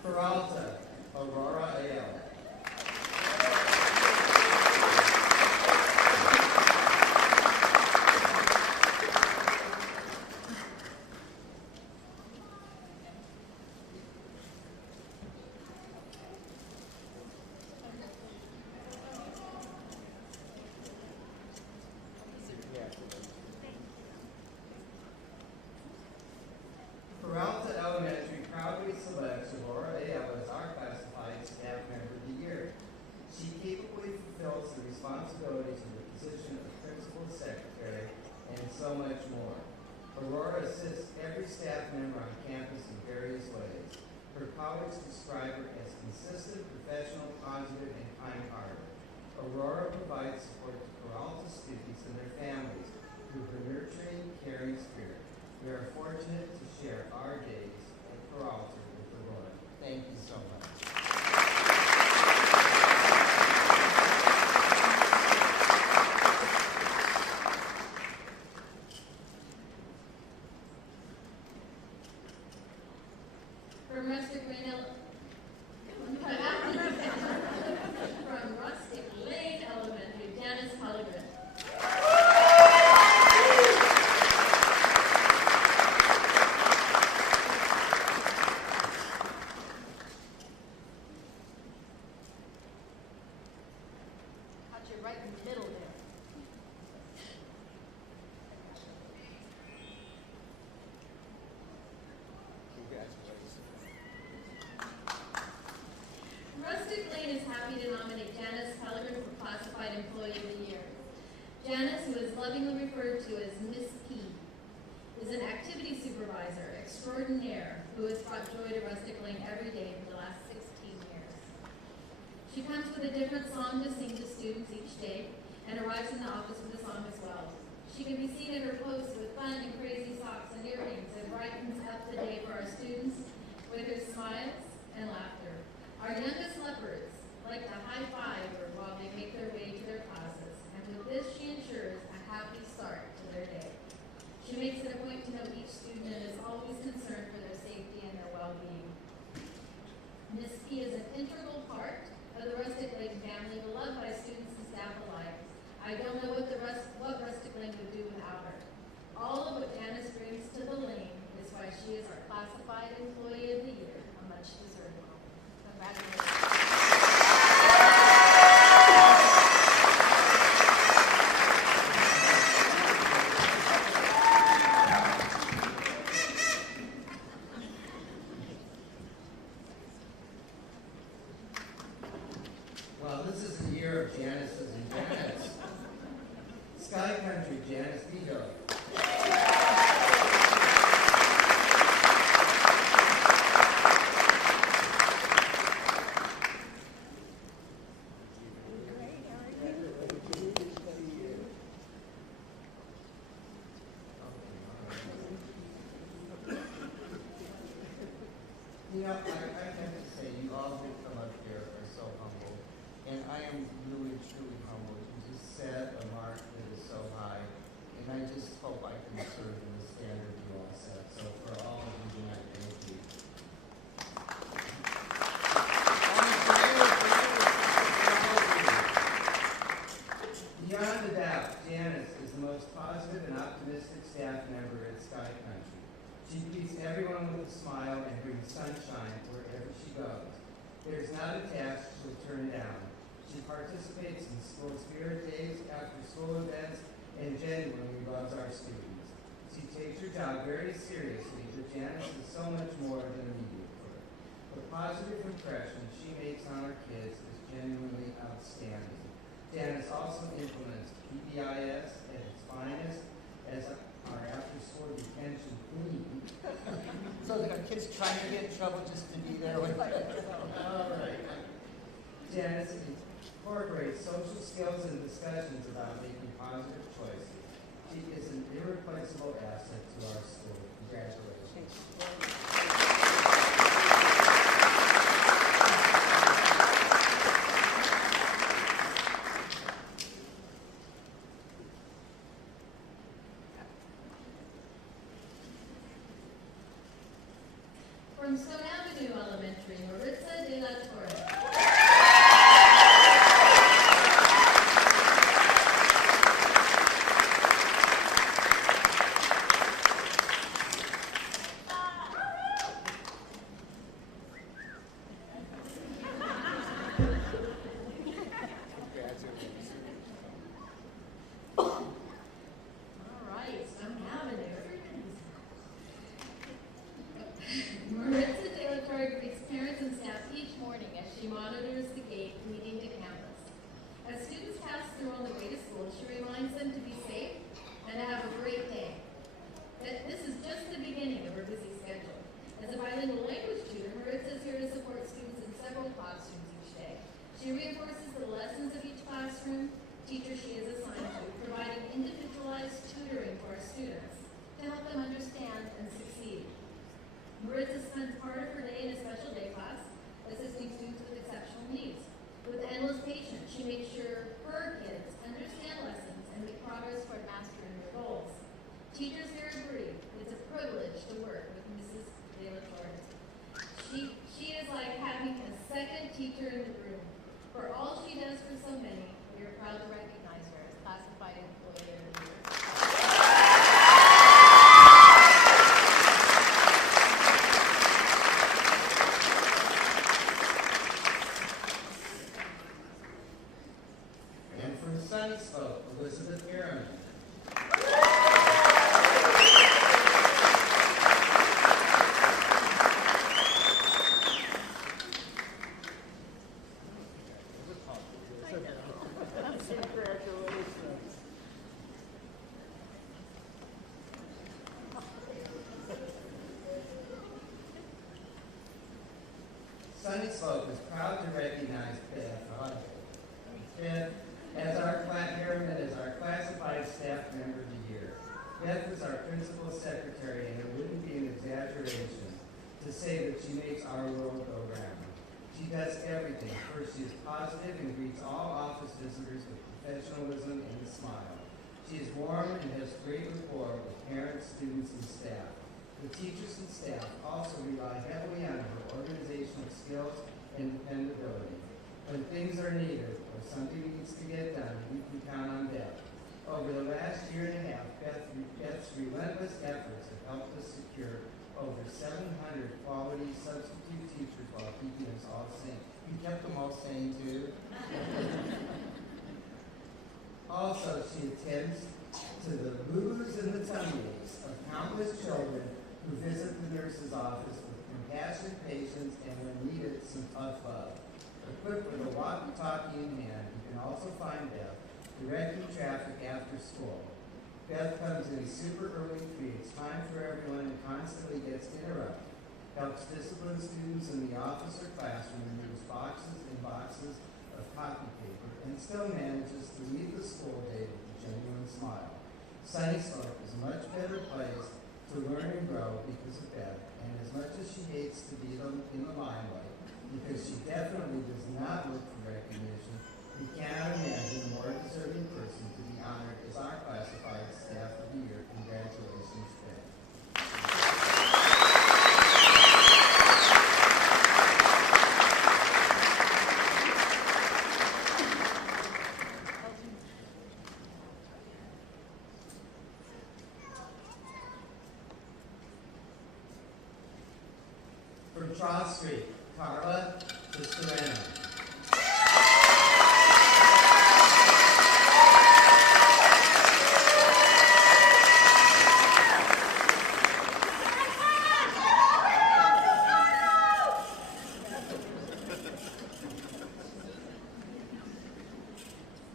Peralta, Aurora Ayala. Peralta Elementary proudly selects Aurora Ayala as our classified staff member of the year. She capably fulfills the responsibilities of the position of principal secretary and so much more. Aurora assists every staff member on campus in various ways. Her colleagues describe her as consistent, professional, positive, and kind-hearted. Aurora provides support to Peralta students and their families through her nurturing, caring spirit. We are fortunate to share our days at Peralta with Aurora. Thank you so much. From Rustic Lane from Rustic Lane Elementary, Janice Holligan. Caught you right in the middle there. Rustic Lane is happy to nominate Janice Pellegrin for Classified Employee of the Year. Janice, who is lovingly referred to as Miss P, is an activity supervisor extraordinaire who has brought joy to Rustic Lane every day for the last 16 years. She comes with a different song to sing to students each day and arrives in the office with a song as well. She can be seen at her post with fun and crazy socks and earrings and brightens up the day for our students with her smiles and laughter. Our youngest leopards like to high-five her while they make their way to their classes, and with this she ensures a happy start to their day. She makes it a point to know each student and is always concerned for their safety and their well-being. Miss P is an integral part of the Rustic Lane family, beloved by students and staff alike. I don't know what Rustic Lane would do without her. All of what Janice brings to the lane is why she is our Classified Employee of the Year, a much-deserved one. Congratulations. Well, this is the year of Janice's and Janet's. Sky Country, Janice Vito. You know, I have to say, you all who come up here are so humble, and I am really, truly humbled. You just set a mark that is so high, and I just hope I can serve in the standard you all set. So for all of you tonight, thank you. Beyond a doubt, Janice is the most positive and optimistic staff member at Sky Country. She greets everyone with a smile and brings sunshine wherever she goes. There's not a task she'll turn down. She participates in school spirit days, after-school events, and genuinely loves our students. She takes her job very seriously, but Janice is so much more than a media clerk. The positive impression she makes on our kids is genuinely outstanding. Janice also implements PBIS at its finest as our after-school detention queen. So that our kids trying to get in trouble just to be there with us. All right. Janice incorporates social skills and discussions about making positive choices. She is an irreplaceable asset to our school. Congratulations. From Stone Avenue Elementary, Maritza de la Torre. All right, Stone Avenue. Maritza de la Torre greets parents and staff each morning as she monitors the gate leading to campus. As students pass through on the way to school, she reminds them to be safe and to have a great day. That this is just the beginning of her busy schedule. As a bilingual language tutor, Maritza is here to support students in several classrooms each day. She She reinforces the lessons of each classroom teacher she is assigned to, providing individualized tutoring for our students to help them understand and succeed. Marissa spends part of her day in a special day class, assisting students with exceptional needs. With endless patience, she makes sure her kids understand lessons and make progress toward mastering their goals. Teachers here agree it's a privilege to work with Mrs. De La Torres. She is like having a second teacher in the room. For all she does for so many, we are proud to recognize her as Classified Employee of the Year. And from Sunny Slope, Elizabeth Harriman. Sunny Slope is proud to recognize Beth Harriman as our classified staff member of the year. Beth is our principal secretary, and it wouldn't be an exaggeration to say that she makes our world go round. She does everything. First, she is positive and greets all office visitors with professionalism and a smile. She is warm and has great rapport with parents, students, and staff. The teachers and staff also rely heavily on her organizational skills and dependability. When things are needed or something needs to get done, we can count on Beth. Over the last year and a half, Beth's relentless efforts have helped us secure over 700 quality substitute teachers while keeping us all sane. We kept them all sane too. Also, she attends to the blues and the tummy aches of countless children who visit the nurse's office with compassion, patience, and when needed, some tough love. Equipped with a walkie-talkie in hand, you can also find Beth directing traffic after school. Beth comes in super early, creates time for everyone, and constantly gets interrupted. Helps discipline students in the office or classroom, and moves boxes and boxes of copy paper, and still manages to leave the school day with a genuine smile. Sunny Slope is a much better place to learn and grow because of Beth, and as much as she hates to be in the limelight, because she definitely does not look for recognition, we cannot imagine a more deserving person to be honored as our classified staff of the year. Congratulations, Beth. From Charles Street, Carla Piscareno.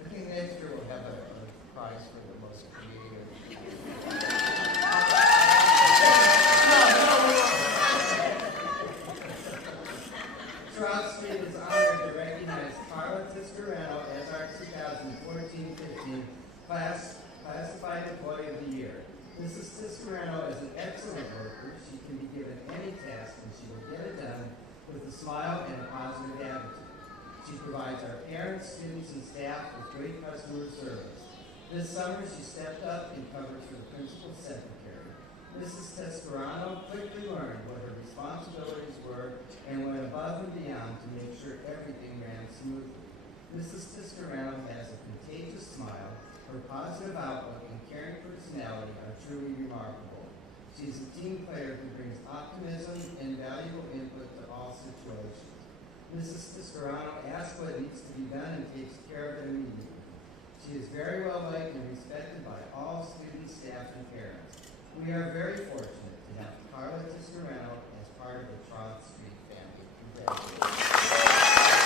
I think next year we'll have a prize for the most creative. Trout Street is honored to recognize Carla Tiscareno as our 2014-15 Classified Employee of the Year. Mrs. Tiscareno is an excellent worker. She can be given any task and she will get it done with a smile and a positive attitude. She provides our parents, students, and staff with great customer service. This summer, she stepped up and covered for the principal secretary. Mrs. Tiscareno quickly learned what her responsibilities were and went above and beyond to make sure everything ran smoothly. Mrs. Tiscareno has a contagious smile. Her positive outlook and caring personality are truly remarkable. She is a team player who brings optimism and valuable input to all situations. Mrs. Tiscareno asks what needs to be done and takes care of it immediately. She is very well liked and respected by all students, staff, and parents. We are very fortunate to have Carla Tiscareno as part of the Trout Street family. Congratulations.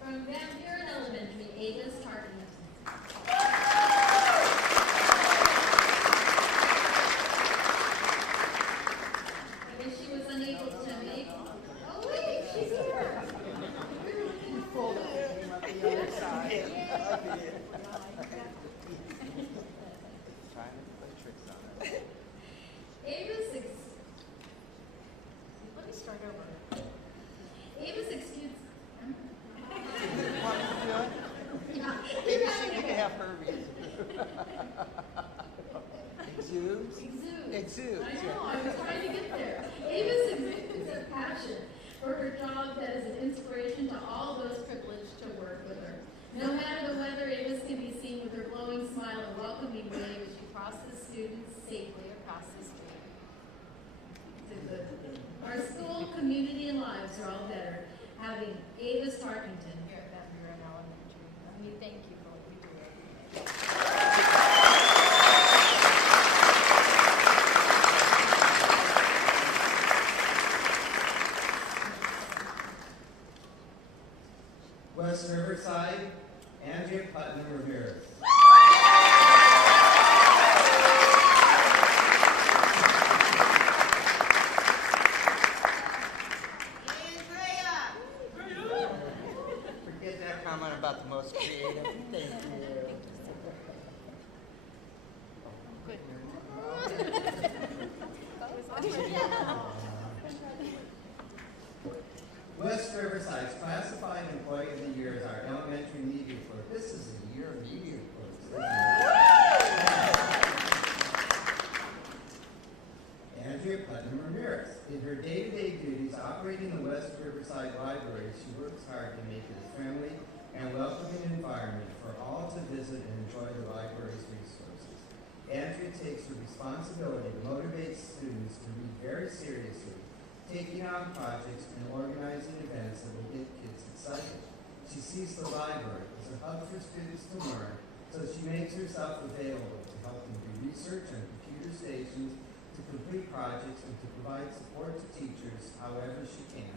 From Van Buren Elementary, Avis Tarkin. Avis Tarkington. Here at Van Buren Elementary. And we thank you for what you do every day. West Riverside, Andrea Putnam Ramirez. Forget that comment about the most creative. Thank you. West Riverside's Classified Employee of the Year is our elementary media clerk. This is a year of media clerks, isn't it? Andrea Putnam Ramirez. In her day-to-day duties operating the West Riverside Library, she works hard to make it a friendly and welcoming environment for all to visit and enjoy the library's resources. Andrea takes her responsibility to motivate students to read very seriously, taking on projects and organizing events that will get kids excited. She sees the library as a hub for students to learn, so she makes herself available to help them do research on computer stations, to complete projects, and to provide support to teachers however she can.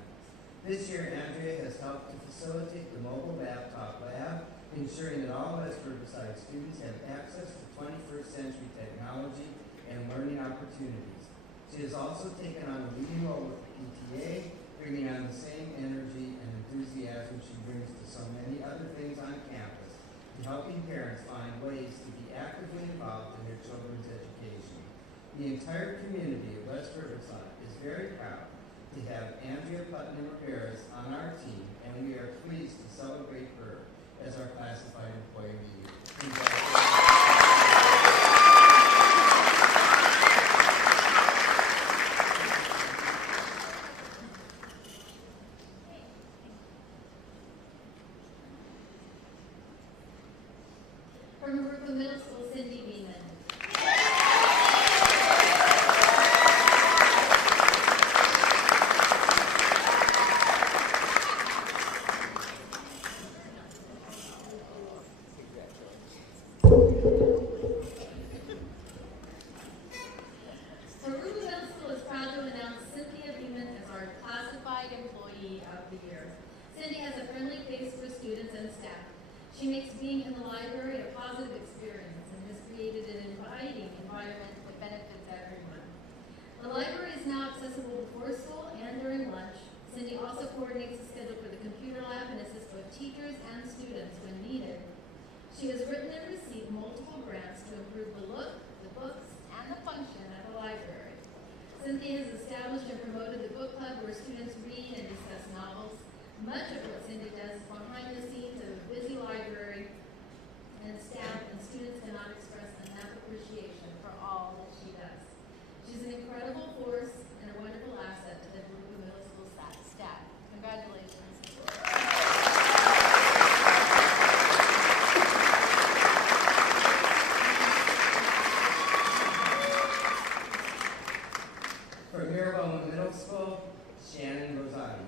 This year, Andrea has helped to facilitate the mobile laptop lab, ensuring that all West Riverside students have access to 21st century technology and learning opportunities. She has also taken on a leading role with the PTA, bringing on the same energy and enthusiasm she brings to so many other things on campus, to helping parents find ways to be actively involved in their children's education. The entire community of West Riverside is very proud to have Andrea Putnam Ramirez on our team, and we are pleased to celebrate her as our Classified Employee of the Year. Congratulations. From Jurupa Middle School, Cindy Beeman. Jurupa Middle School is proud to announce Cynthia Beeman as our Classified Employee of the Year. Cindy has a friendly face for students and staff. She makes being in the library a positive experience and has created an inviting environment that benefits everyone. The library is now accessible before school and during lunch. Cindy also coordinates the schedule for the computer lab and assists both teachers and students when needed. She has written and received multiple grants to improve the look, the books, and the function at the library. Cynthia has established and promoted the book club where students read and discuss novels. Much of what Cindy does is behind the scenes of a busy library, and staff and students cannot express enough appreciation for all that she does. She's an incredible force and a wonderful asset to the Jurupa Middle School staff. Congratulations. From Jurupa Middle School, Shannon Rosati.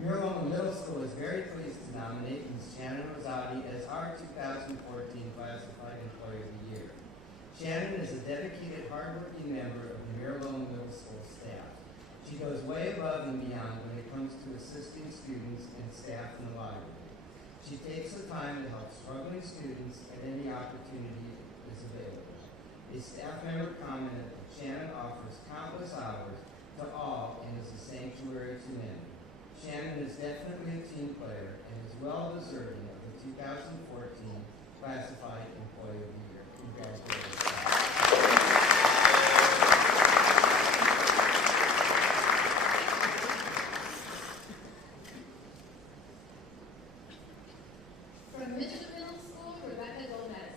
Jurupa Middle School is very pleased to nominate Ms. Shannon Rosati as our 2014 Classified Employee of the Year. Shannon is a dedicated, hardworking member of the Jurupa Middle School staff. She goes way above and beyond when it comes to assisting students and staff in the library. She takes the time to help struggling students at any opportunity is available. A staff member commented that Shannon offers countless hours to all and is a sanctuary to many. Shannon is definitely a team player and is well deserving of the 2014 Classified Employee of the Year. Congratulations. From Mission Middle School, Rebecca Gomez.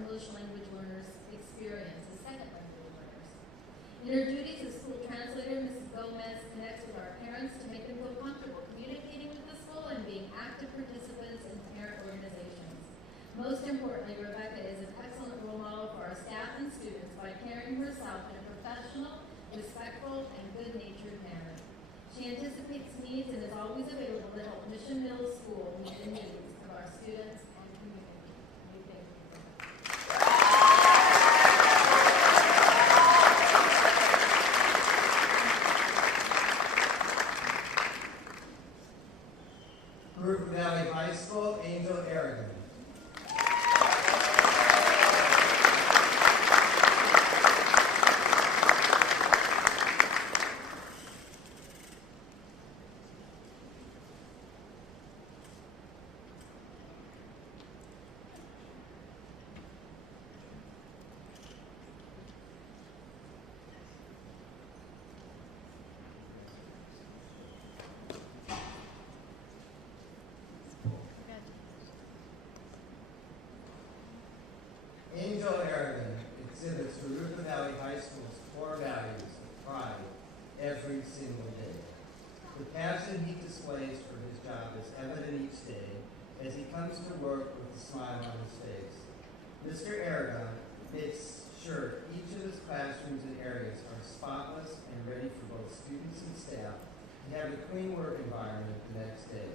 English language learners experience as second language learners. In her duties as school translator, Mrs. Gomez connects with our parents to make them feel comfortable communicating with the school and being active participants in parent organizations. Most importantly, Rebecca is an excellent role model for our staff and students by carrying herself in a professional, respectful, and good-natured manner. She anticipates needs and is always available to help Mission Middle School meet the needs of our students and community. We thank you for that. Jurupa Valley High School, Angel Aragon. Angel Aragon exhibits Jurupa Valley High School's core values of pride every single day. The passion he displays for his job is evident each day as he comes to work with a smile on his face. Mr. Aragon makes sure each of his classrooms and areas are spotless and ready for both students and staff to have a clean work environment the next day.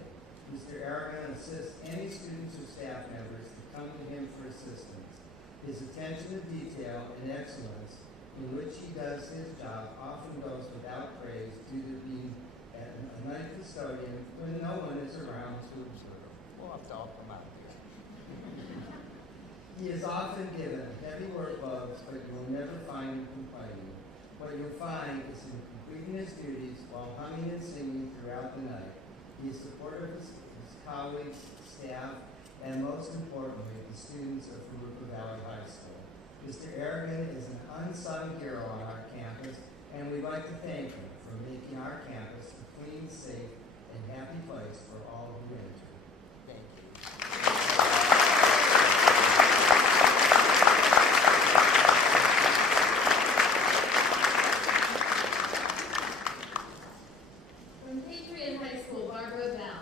Mr. Aragon assists any students or staff members that come to him for assistance. His attention to detail and excellence in which he does his job often goes without praise due to being a night custodian when no one is around to observe. We'll have to all come out here. He is often given heavy workloads, but you will never find him complaining. What you'll find is him completing his duties while humming and singing throughout the night. He is supportive of his colleagues, staff, and most importantly, the students of Jurupa Valley High School. Mr. Aragon is an unsung hero on our campus, and we'd like to thank him for making our campus a clean, safe, and happy place for all who enter. Thank you. From Patriot High School, Barbara Bell.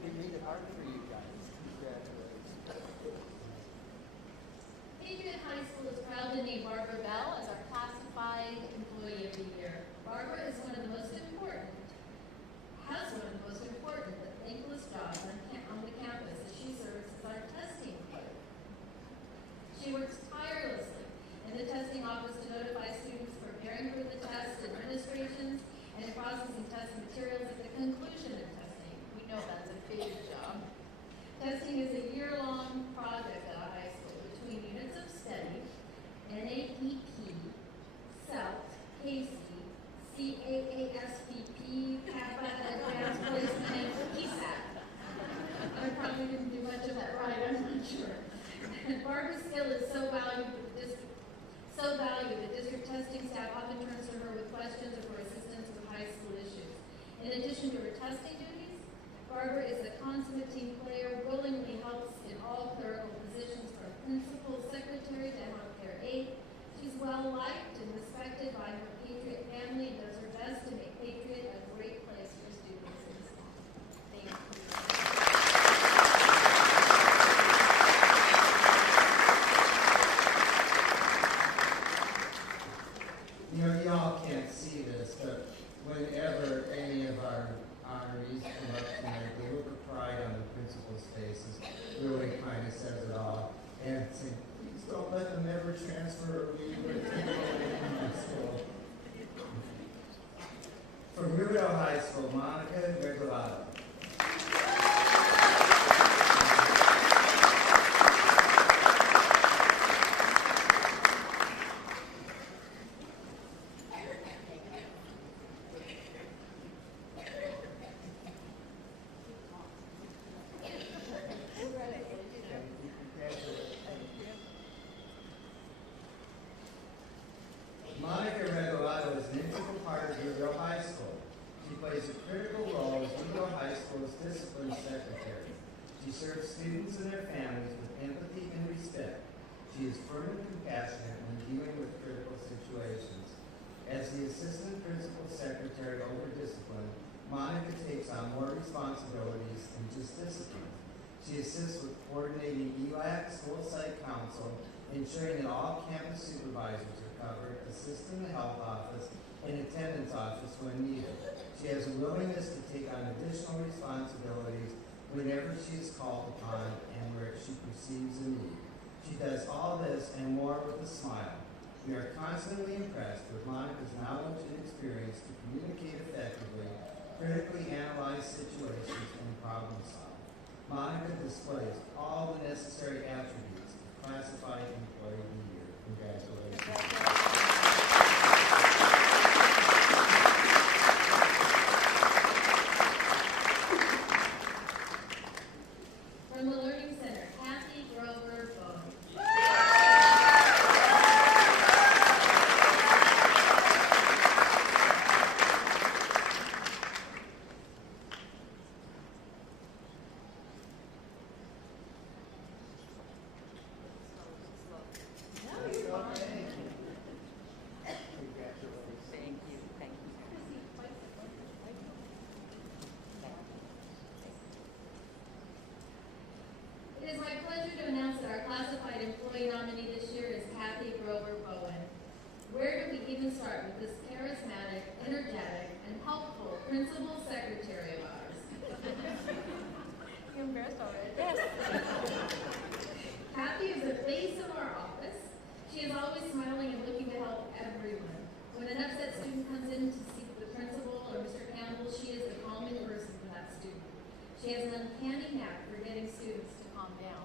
They made it hard for you guys. Congratulations. Patriot High School is proud to name Barbara Bell as our classified employee of the year. Barbara is one of the most important, has one of the most important but thankless jobs on the campus as she serves as our testing clerk. She works tirelessly in the testing office to notify students preparing for the tests, administrations, and processing test materials at the conclusion of testing. We know that's a big job. Testing is a year-long project at our high school between units of study, NAEP, CELT, CASE, CAASPP, Kappa, Advanced Placement, and PSAT. I probably didn't do much of that right, I'm not sure. Barbara's skill is so valued that district testing staff often turns to her with questions or for assistance with high school issues. In addition to her testing duties, Barbara is a consummate team player, willingly helps in all clerical positions from principal secretary to healthcare aide. She's well liked and respected by her Patriot family and does her best to make Patriot a great place for students and staff. Thank you. You know, y'all can't see this, but whenever any of our honorees come up tonight, the look of pride on the principal's faces really kind of says it all. And say, please don't let them ever transfer or leave or take away from my school. From Riverdale High School, Monica Regalado. She serves students and their families with empathy and respect. She is firm and compassionate when dealing with critical situations. As the Assistant Principal Secretary over discipline, Monica takes on more responsibilities than just discipline. She assists with coordinating ELAC, school site council, ensuring that all campus supervisors are covered, assisting the health office and attendance office when needed. She has a willingness to take on additional responsibilities whenever she is called upon and where she perceives a need. She does all this and more with a smile. We are constantly impressed with Monica's knowledge and experience to communicate effectively, critically analyze situations, and problem solve. Monica displays all the necessary attributes of classified employee of the year. Congratulations. From the Learning Center, Kathy Grover Bowen. It is my pleasure to announce that our classified employee nominee this year is Kathy Grover Bowen. Where do we even start with this charismatic, energetic, and helpful principal secretary of ours? You're embarrassed already? Yes. Kathy is the face of our office. She is always smiling and looking to help everyone. When an upset student comes in to see the principal or Mr. Campbell, she is the calming person for that student. She has an uncanny knack for getting students to calm down.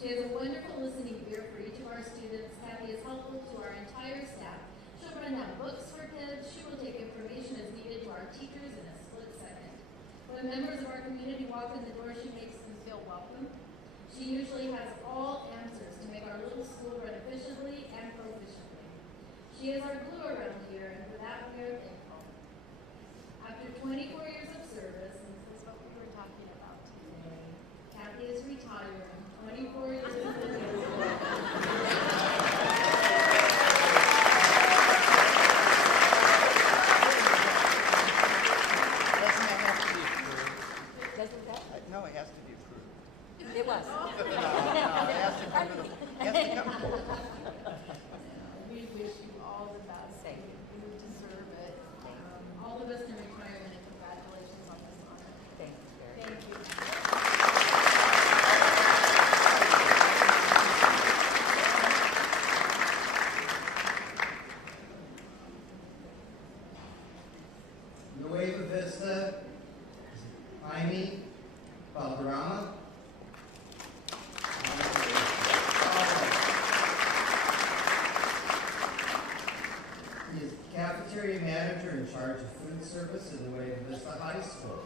She has a wonderful listening ear for each of our students. Kathy is helpful to our entire staff. She'll run down books for kids. She will take information as needed to our teachers in a split second. When members of our community walk in the door, she makes them feel welcome. She usually has all answers to make our little school run efficiently and proficiently. She is our glue around here, and for that we are thankful. After 24 years of service, and this is what we were talking about today, Kathy is retiring. 24 years of service. No, it has to be approved. It was. No, it has to come to the, it has to come forward. We wish you all the best. Thank you. You deserve it. All the best in retirement, and congratulations on this honor. Thank you, Terry. Thank you. Nueva Vista, Jaime Valderrama. He is cafeteria manager in charge of food service in Nueva Vista High School.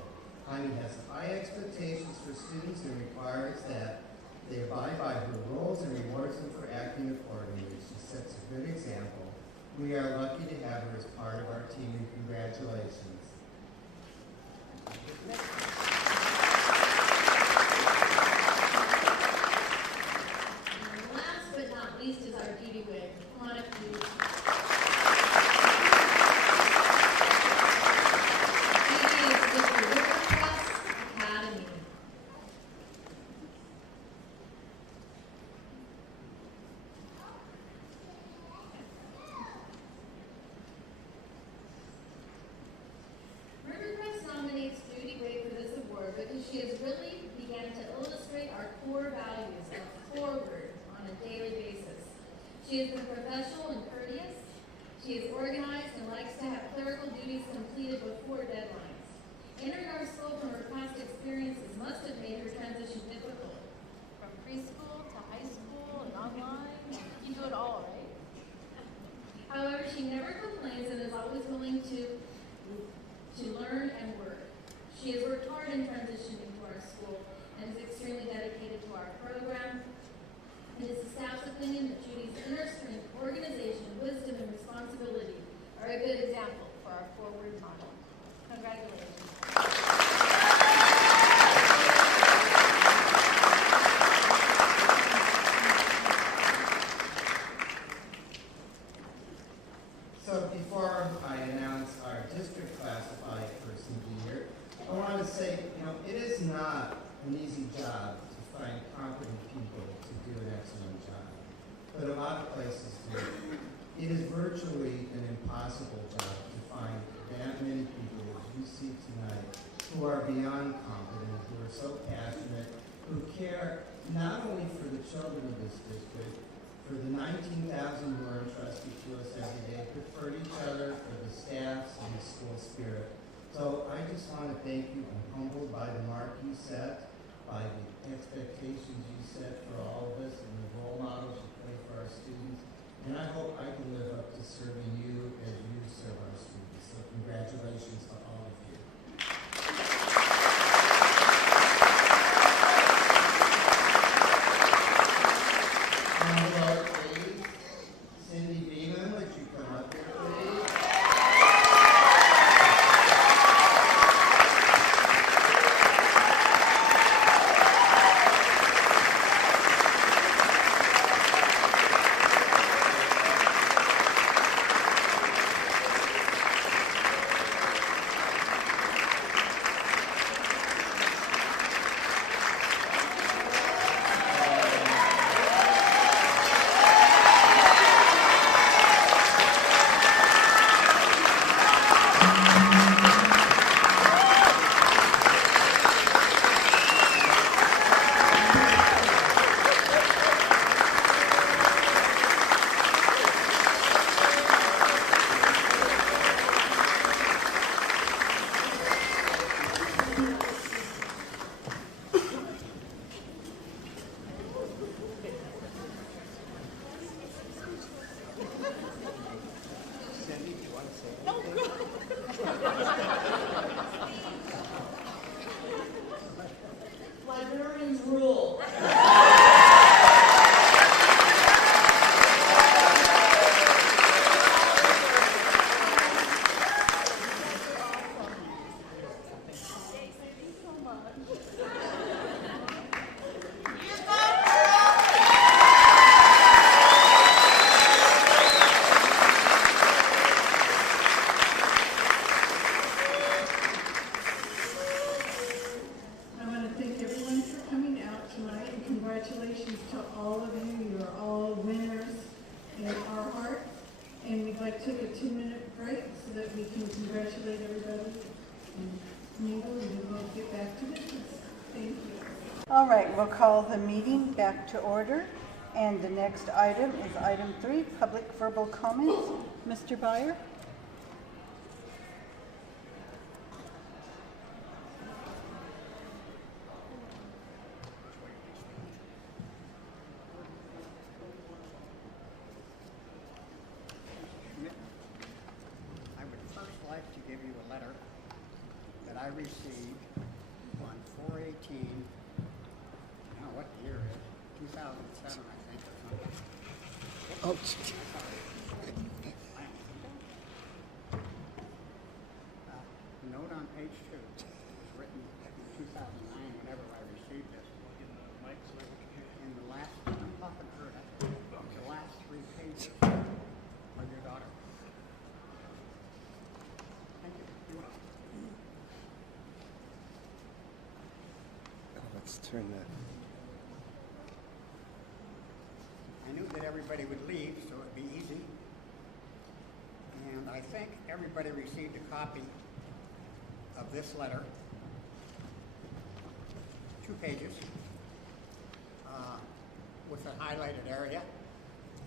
Jaime has high expectations for students and requires that they abide by her rules and rewards them for acting accordingly. She sets a good example. We are lucky to have her as part of our team, and congratulations. And last but not least is our Dee Dee Wig. Come on up, please. Dee Dee is with the Jurupa Academy. Rivercrest nominates Judy Wade for this award because she has really began to illustrate our core values of forward on a daily basis. She has been professional and courteous. She is organized and likes to have clerical duties completed before deadlines. Entering our school from her past experiences must have made her transition difficult. From preschool to high school and online, you do it all, right? However, she never complains and is always willing to learn and work. She has worked hard in transitioning to our school and is extremely dedicated to our program. It is the staff's opinion that Judy's inner strength, organization, wisdom, and responsibility are a good example for our forward model. Congratulations. but a lot of places do. It is virtually an impossible job to find that many people, as you see tonight, who are beyond competent, who are so passionate, who care not only for the children of this district, for the 19,000 who are entrusted to us every day, but for each other, for the staffs and the school spirit. So I just want to thank you. I'm humbled by the mark you set, by the expectations you set for all of us, and the role models you play for our students. And I hope I can live up to serving you as you serve our students. So congratulations to all of you. Hello, please. Cindy Beeman, would you come up here, please? Librarians rule. I want to thank everyone for coming out tonight, and congratulations to all of you. You're all winners in our hearts. And we'd like to take a 2-minute break so that we can congratulate everybody and mingle, and then we'll get back to business. Thank you. All right, we'll call the meeting back to order. And the next item is item 3, public verbal comments. Mr. Byer? I would first like to give you a letter that I received on 4/18, now what the year is, 2007, I think, or something. Oh, Note on page 2, it was written in 2009, whenever I received this. In the last, I'm talking to her, the last 3 pages of your daughter. Thank you. You're welcome. let's turn that. I knew that everybody would leave, so it'd be easy. And I think everybody received a copy of this letter. 2 pages with a highlighted area.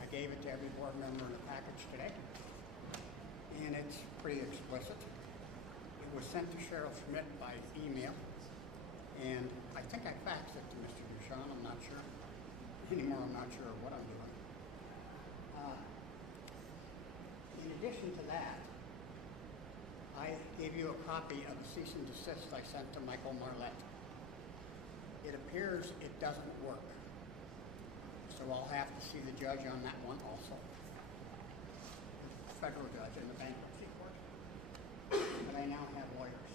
I gave it to every board member in the package today. And it's pretty explicit. It was sent to Cheryl Schmidt by email. And I think I faxed it to Mr. Duchamp. I'm not sure. Anymore, I'm not sure what I'm doing. In addition to that, I gave you a copy of the cease and desist I sent to Michael Marlette. It appears it doesn't work. So I'll have to see the judge on that one also. The federal judge in the bankruptcy court. But I now have lawyers.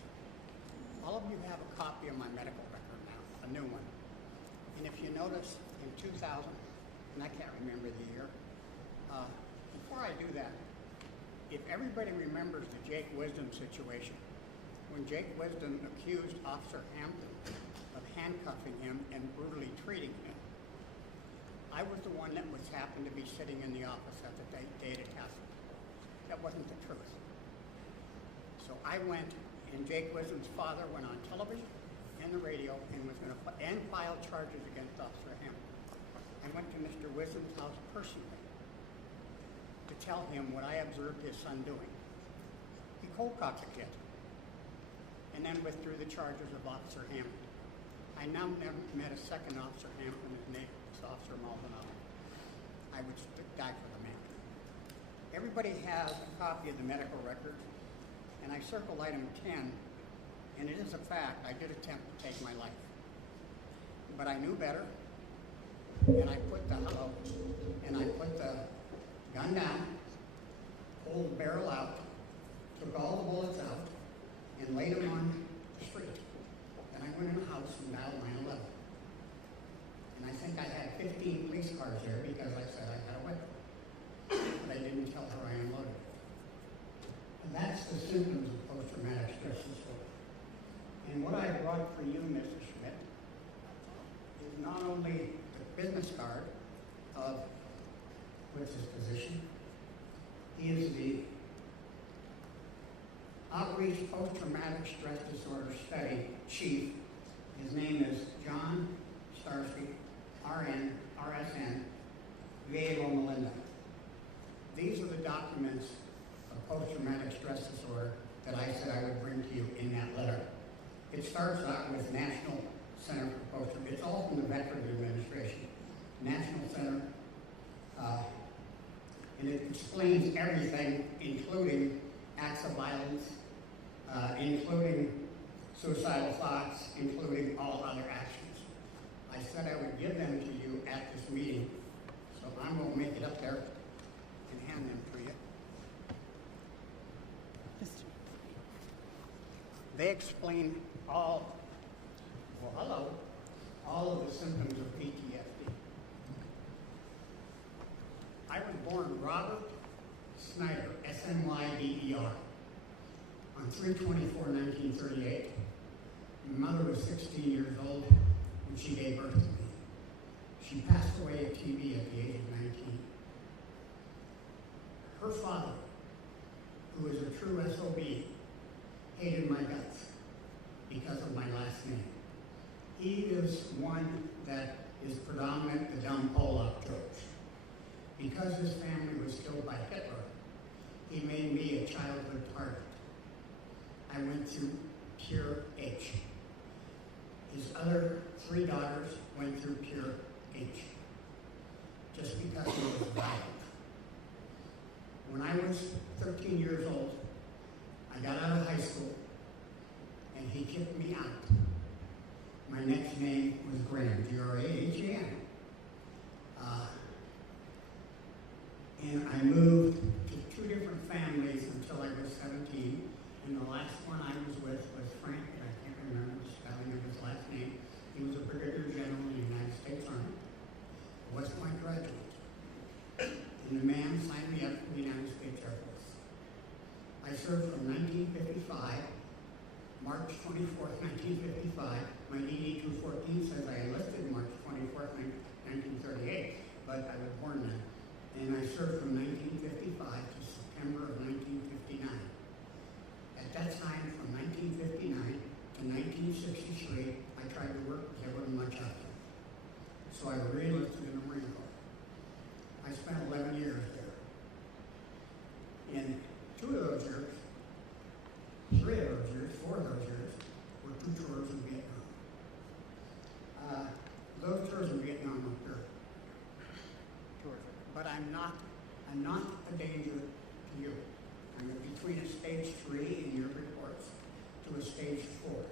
All of you have a copy of my medical record now, a new one. And if you notice, in 2000, and I can't remember the year, before I do that, if everybody remembers the Jake Wisdom situation, when Jake Wisdom accused Officer Hampton of handcuffing him and brutally treating him, I was the one that was happened to be sitting in the office at the data test. That wasn't the truth. So I went, and Jake Wisdom's father went on television and the radio and was going to file charges against Officer Hamilton. I went to Mr. Wisdom's house personally to tell him what I observed his son doing. He cold cocked the kid and then withdrew the charges of Officer Hamilton. I now never met a second Officer Hamilton. His name is Officer Maldonado. I would die for the man. Everybody has a copy of the medical record, and I circled item 10, and it is a fact, I did attempt to take my life. But I knew better, and I put the gun down, pulled the barrel out, took all the bullets out, and laid them on the street. Then I went in the house and dialed 911. And I think I had 15 police cars there because I said I had a weapon. But I didn't tell her I unloaded it. And that's the symptoms of post-traumatic stress disorder. And what I brought for you, Mr. Schmidt, is not only the business card of what's his position, he is the Outreach Post-Traumatic Stress Disorder Study Chief. His name is John Starsky, RN, RSN, VA Loma Linda. These are the documents of post-traumatic stress disorder that I said I would bring to you in that letter. It starts out with National Center for Post-Traumatic. It's all from the Veterans Administration. National Center, and it explains everything, including acts of violence, including suicidal thoughts, including all other actions. I said I would give them to you at this meeting, so I'm going to make it up there and hand them to you. They explain all of the symptoms of PTSD. I was born Robert Snyder, S-N-Y-D-E-R, on 3/24/1938. My mother was 16 years old when she gave birth to me. She passed away of TB at the age of 19. Her father, who was a true SOB, hated my guts because of my last name. He is one that is predominant, the dumb Pollock jokes. Because his family was killed by Hitler, he made me a childhood target. I went through pure H. His other 3 daughters went through pure H, just because he was violent. When I was 13 years old, I got out of high school, and he kicked me out. My next name was Graham, G-R-A-H-A-M. And I moved to 2 different families until I was 17. And the last one I was with was Frank, and I can't remember the spelling of his last name. He was a brigadier general in the United States Army, a West Point graduate. And the man signed me up for the United States Air Force. I served from 1955, March 24th, 1955. My DD 214 says I enlisted March 24th, 1938, but I was born then. And I served from 1955 to September of 1959. At that time, from 1959 to 1963, I tried to work because there wasn't much out there. So I re-enlisted in the Marine Corps. I spent 11 years there. In 2 of those years, 3 of those years, 4 of those years, were 2 tours in Vietnam. Those tours in Vietnam were good. But I'm not a danger to you. I'm between a stage 3 in your reports to a stage 4.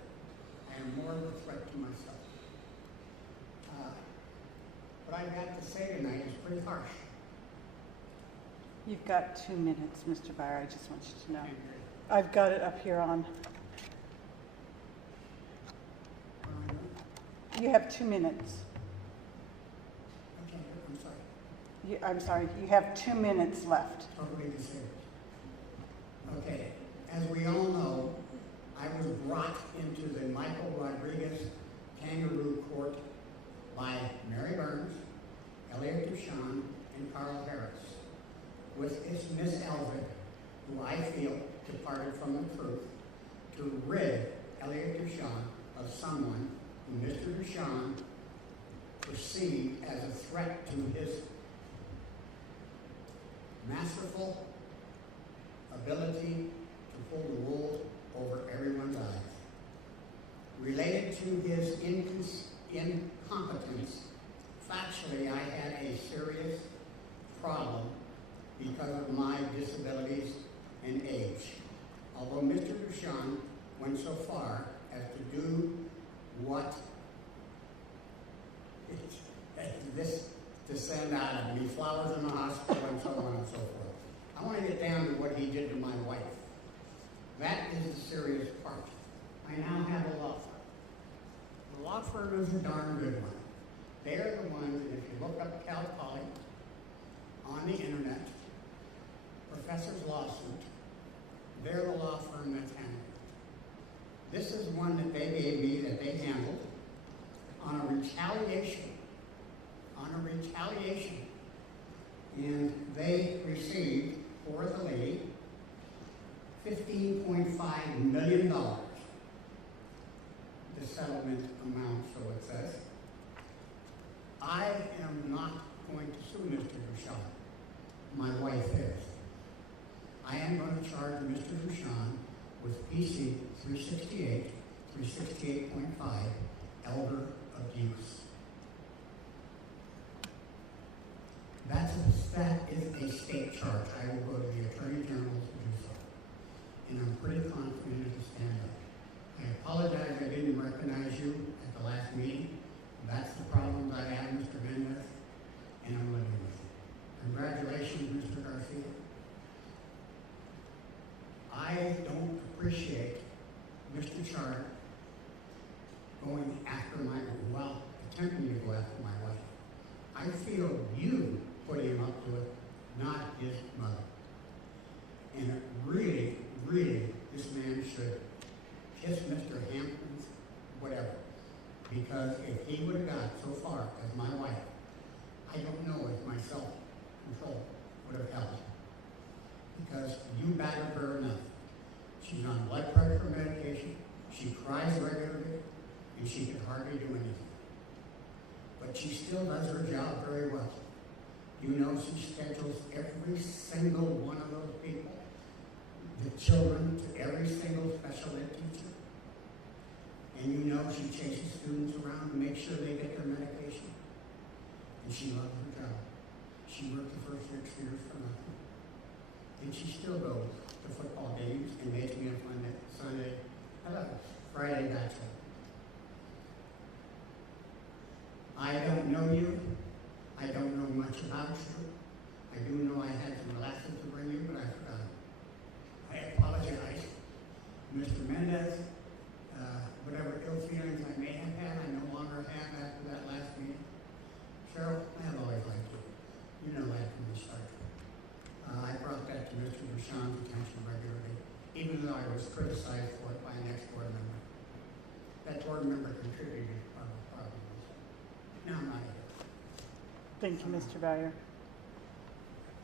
I am more of a threat to myself. What I've got to say tonight is pretty harsh. You've got 2 minutes, Mr. Byer. I just want you to know. I've got it up here on. You have 2 minutes. Okay, I'm sorry. I'm sorry. You have 2 minutes left. Totally disabled. Okay, as we all know, I was brought into the Michael Rodriguez Kangaroo Court by Mary Burns Elliot Duchamp, and Carl Harris, with its Miss Elvin, who I feel departed from the truth, to rid Elliot Duchamp of someone who Mr. Duchamp perceived as a threat to his masterful ability to pull the wool over everyone's eyes. Related to his incompetence, factually, I had a serious problem because of my disabilities and age. Although Mr. Duchamp went so far as to do what this to send out of me flowers in the hospital and so on and so forth. I want to get down to what he did to my wife. That is the serious part. I now have a law firm. The law firm is a darn good one. They're the ones, if you look up Cal Poly on the internet, Professor's Lawsuit, they're the law firm that's handling it. This is one that they gave me that they handled on a retaliation. And they received, for the lady, $15.5 million. The settlement amount, so it says. I am not going to sue Mr. Duchamp. My wife is. I am going to charge Mr. Duchamp with PC 368, 368.5, elder abuse. That is a state charge. I will go to the Attorney General to do so. And I'm pretty confident to stand up. I apologize I didn't recognize you at the last meeting. That's the problem I have, Mr. Mendez, and I'm living with you. Congratulations, Mr. Garcia. I don't appreciate Mr. Chard going after attempting to go after my wife. I feel you put him up to it, not his mother. And it really, this man should kiss Mr. Hampton's whatever. Because if he would have got so far as my wife, I don't know if my self-control would have helped. Because you battered her enough. She's on blood pressure medication, she cries regularly, and she can hardly do anything. But she still does her job very well. You know she schedules every single one of those people, the children, to every single special ed teacher. And you know she chases students around to make sure they get their medication. And she loves her job. She worked the first 6 years for nothing. And she still goes to football games and makes me on Friday bachelor. I don't know you. I don't know much about you. I do know I had some glasses to bring you, but I forgot. I apologize. Mr. Mendez, whatever ill feelings I may have had, I no longer have after that last meeting. Cheryl, I have always liked you. You know that from the start. I brought that to Mr. Duchamp's attention regularly, even though I was criticized for it by an ex-board member. That board member contributed to part of the problem. Now I'm not here. Thank you, Mr. Byer.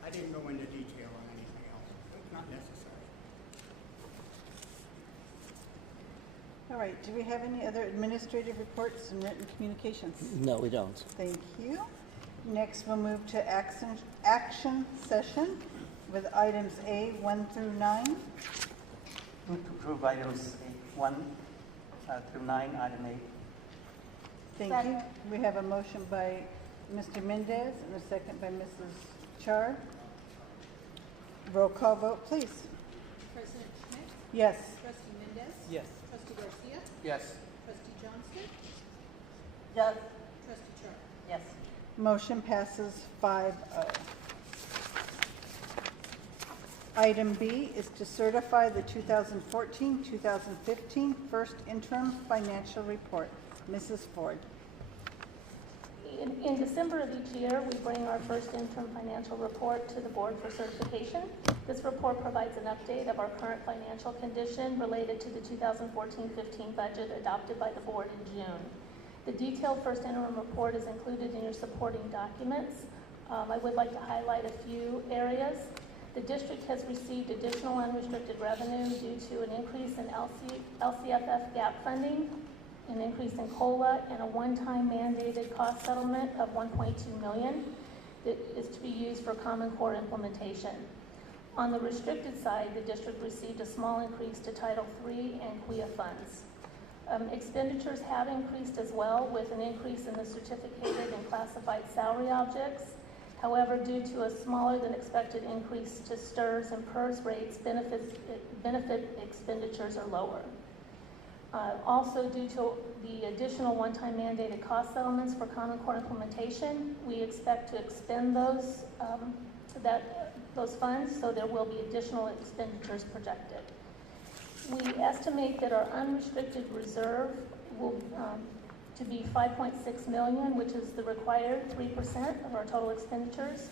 I didn't go into detail on anything else. It's not necessary. All right, do we have any other administrative reports and written communications? No, we don't. Thank you. Next, we'll move to action session with items A, 1 through 9. Move to approve items 1 through 9, item 8. Thank you. We have a motion by Mr. Mendez and a second by Mrs. Chard. Roll call vote, please. President Schmidt? Yes. Trustee Mendez? Yes. Trustee Garcia? Yes. Trustee Johnston? Yes. Trustee Chard? Yes. Motion passes 5-0. Item B is to certify the 2014-2015 first interim financial report. Mrs. Ford. In December of each year, we bring our first interim financial report to the board for certification. This report provides an update of our current financial condition related to the 2014-15 budget adopted by the board in June. The detailed first interim report is included in your supporting documents. I would like to highlight a few areas. The district has received additional unrestricted revenue due to an increase in LCFF gap funding, an increase in COLA, and a one-time mandated cost settlement of $1.2 million that is to be used for Common Core implementation. On the restricted side, the district received a small increase to Title III and QUIA funds. Expenditures have increased as well, with an increase in the certificated and classified salary objects. However, due to a smaller than expected increase to STRS and PERS rates, benefit expenditures are lower. Also, due to the additional one-time mandated cost settlements for Common Core implementation, we expect to expend those funds, so there will be additional expenditures projected. We estimate that our unrestricted reserve will to be $5.6 million, which is the required 3% of our total expenditures.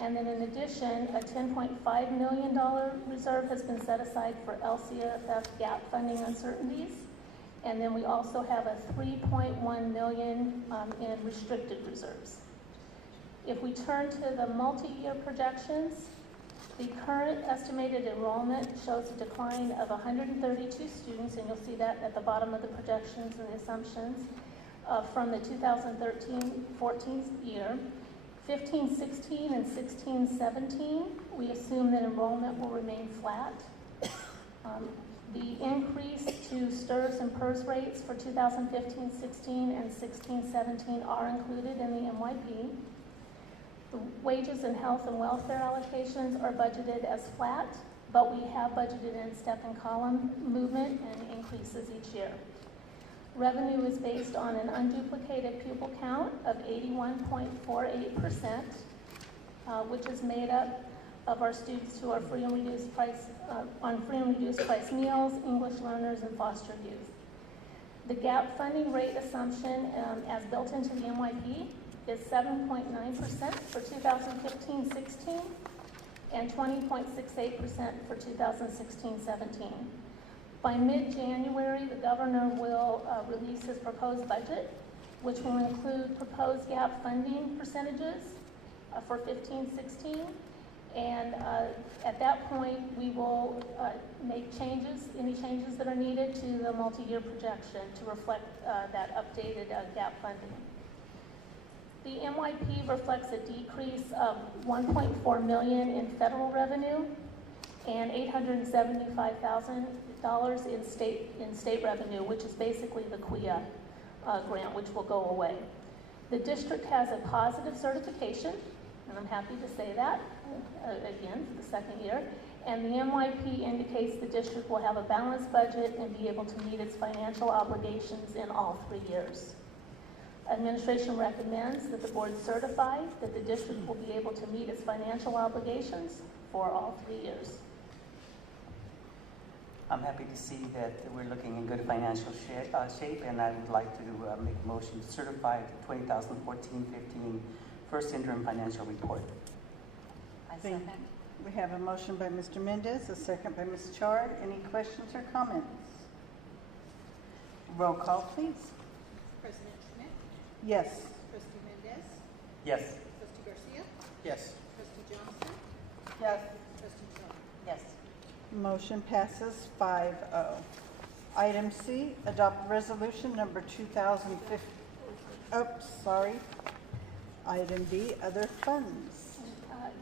And then in addition, a $10.5 million reserve has been set aside for LCFF gap funding uncertainties. And then we also have a $3.1 million in restricted reserves. If we turn to the multi-year projections, the current estimated enrollment shows a decline of 132 students, and you'll see that at the bottom of the projections and the assumptions, from the 2013-14 year. 15-16 and 16-17, we assume that enrollment will remain flat. The increase to STRS and PERS rates for 2015-16 and 16-17 are included in the MYP. The wages and health and welfare allocations are budgeted as flat, but we have budgeted in step and column movement and increases each year. Revenue is based on an unduplicated pupil count of 81.48%, which is made up of our students who are free and reduced price meals, English learners, and foster youth. The gap funding rate assumption as built into the MYP is 7.9% for 2015-16 and 20.68% for 2016-17. By mid-January, the governor will release his proposed budget, which will include proposed gap funding percentages for 15-16. And at that point, we will make changes, any changes that are needed to the multi-year projection to reflect that updated gap funding. The MYP reflects a decrease of $1.4 million in federal revenue and $875,000 in state revenue, which is basically the QUIA grant, which will go away. The district has a positive certification, and I'm happy to say that again for the second year. And the MYP indicates the district will have a balanced budget and be able to meet its financial obligations in all 3 years. Administration recommends that the board certify that the district will be able to meet its financial obligations for all 3 years. I'm happy to see that we're looking in good financial shape, and I would like to make a motion to certify the 2014-15 first interim financial report. I second. We have a motion by Mr. Mendez, a second by Ms. Chard. Any questions or comments? Roll call, please. President Schmidt, Yes. Trustee Mendez, Yes. Trustee Garcia, Yes. Trustee Johnson, Yes. Trustee Todd. Yes. Motion passes 5-0. Item C, adopt resolution number 2015. Oh, sorry. Item B, other funds.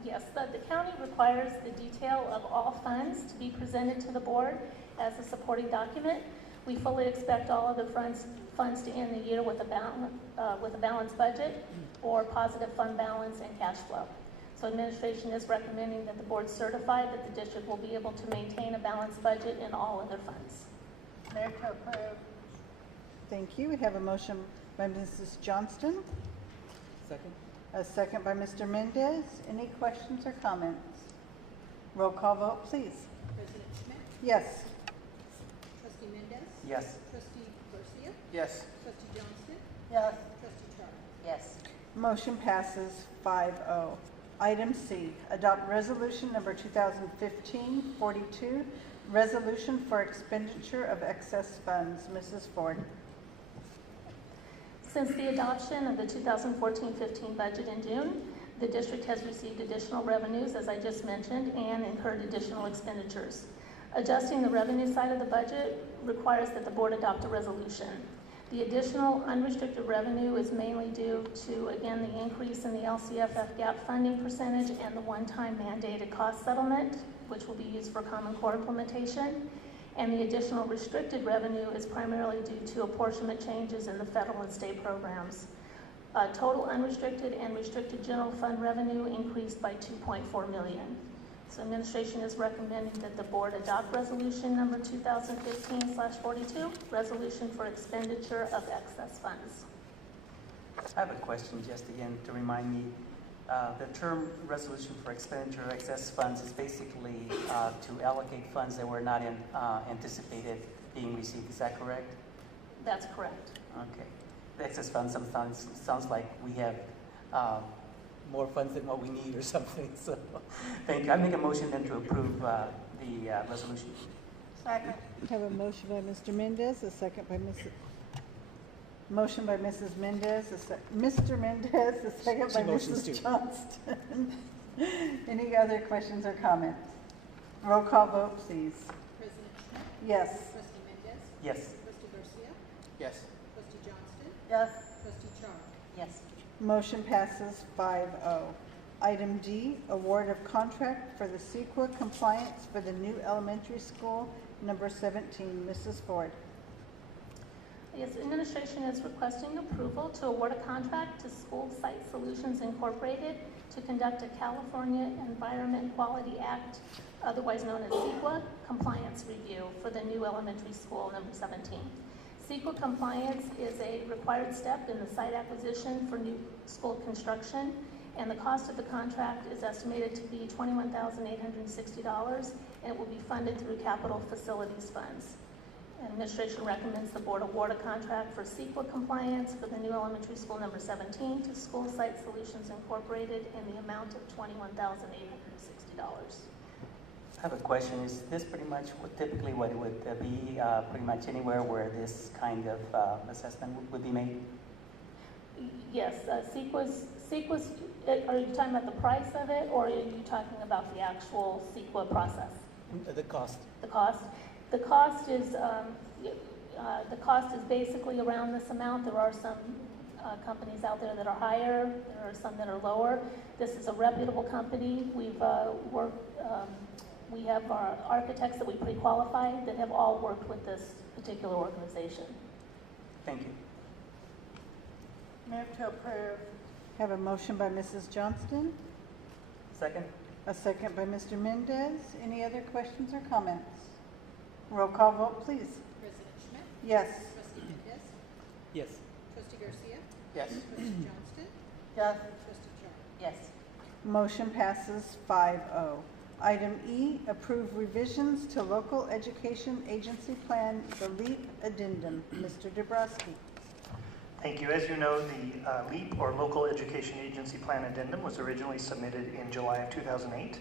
Yes, the county requires the detail of all funds to be presented to the board as a supporting document. We fully expect all of the funds to end the year with a balanced budget or positive fund balance and cash flow. So administration is recommending that the board certify that the district will be able to maintain a balanced budget in all other funds. Mayor to approve. Thank you. We have a motion by Mrs. Johnston, Second? a second by Mr. Mendez. Any questions or comments? Roll call vote, please. President Schmidt, Yes. Trustee Mendez, Yes. Trustee Garcia, Yes. Trustee Johnson, Yes. Trustee Todd. Yes. Motion passes 5-0. Item C, adopt resolution number 2015-42, resolution for expenditure of excess funds. Mrs. Ford. Since the adoption of the 2014-15 budget in June, the district has received additional revenues, as I just mentioned, and incurred additional expenditures. Adjusting the revenue side of the budget requires that the board adopt a resolution. The additional unrestricted revenue is mainly due to, again, the increase in the LCFF gap funding percentage and the one-time mandated cost settlement, which will be used for Common Core implementation. And the additional restricted revenue is primarily due to apportionment changes in the federal and state programs. Total unrestricted and restricted general fund revenue increased by $2.4 million. So administration is recommending that the board adopt resolution number 2015/42, resolution for expenditure of excess funds. I have a question just again to remind me. The term resolution for expenditure of excess funds is basically to allocate funds that were not anticipated being received. Is that correct? That's correct. Okay. The excess funds sometimes sounds like we have more funds than what we need or something. So thank you. I make a motion then to approve the resolution. Second. Have a motion by Mr. Mendez, a second by Motion by Mrs. Mendez, Mr. Mendez, a second by Mrs. Johnston. Any other questions or comments? Roll call vote, please. President Schmidt? Yes. Trustee Mendez? Yes. Trustee Garcia? Yes. Trustee Johnston? Yes. Trustee Char? Yes. Motion passes 5-0. Item D, award of contract for the CEQA compliance for the new elementary school, number 17. Mrs. Ford. Yes, administration is requesting approval to award a contract to School Site Solutions Incorporated to conduct a California Environment Quality Act, otherwise known as CEQA, compliance review for the new elementary school, number 17. CEQA compliance is a required step in the site acquisition for new school construction, and the cost of the contract is estimated to be $21,860, and it will be funded through capital facilities funds. Administration recommends the board award a contract for CEQA compliance for the new elementary school number 17 to School Site Solutions Incorporated in the amount of $21,860. I have a question. Is this pretty much typically what it would be pretty much anywhere where this kind of assessment would be made? Yes, CEQA's, are you talking about the price of it, or are you talking about the actual CEQA process? The cost. The cost? The cost is basically around this amount. There are some companies out there that are higher. There are some that are lower. This is a reputable company. We've we have our architects that we pre-qualify that have all worked with this particular organization. Thank you. Move to approve. Have a motion by Mrs. Johnston, Second? a second by Mr. Mendez. Any other questions or comments? Roll call vote, please. President Schmidt? Yes. Trustee Mendez? Yes. Trustee Garcia? Yes. Trustee Johnston? Yes. Trustee Char? Yes. Motion passes 5-0. Item E, approve revisions to local education agency plan, the LEAP addendum. Mr. Dabrowski. Thank you. As you know, the LEAP, or Local Education Agency Plan Addendum, was originally submitted in July of 2008,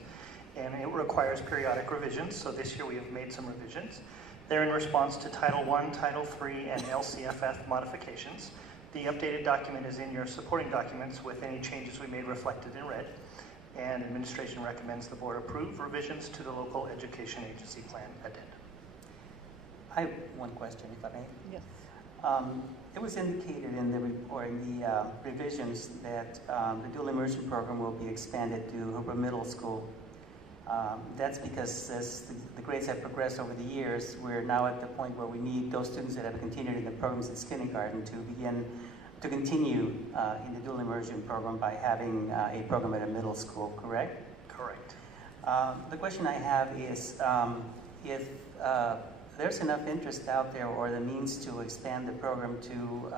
and it requires periodic revisions, so this year we have made some revisions. They're in response to Title I, Title III, and LCFF modifications. The updated document is in your supporting documents with any changes we made reflected in red, and administration recommends the board approve revisions to the Local Education Agency Plan Addendum. I have one question, if I may. Yes. It was indicated in the report, in the revisions, that the dual immersion program will be expanded to Jurupa Middle School. That's because as the grades have progressed over the years, we're now at the point where we need those students that have continued in the programs in kindergarten to continue in the dual immersion program by having a program at a middle school, correct? Correct. The question I have is if there's enough interest out there or the means to expand the program to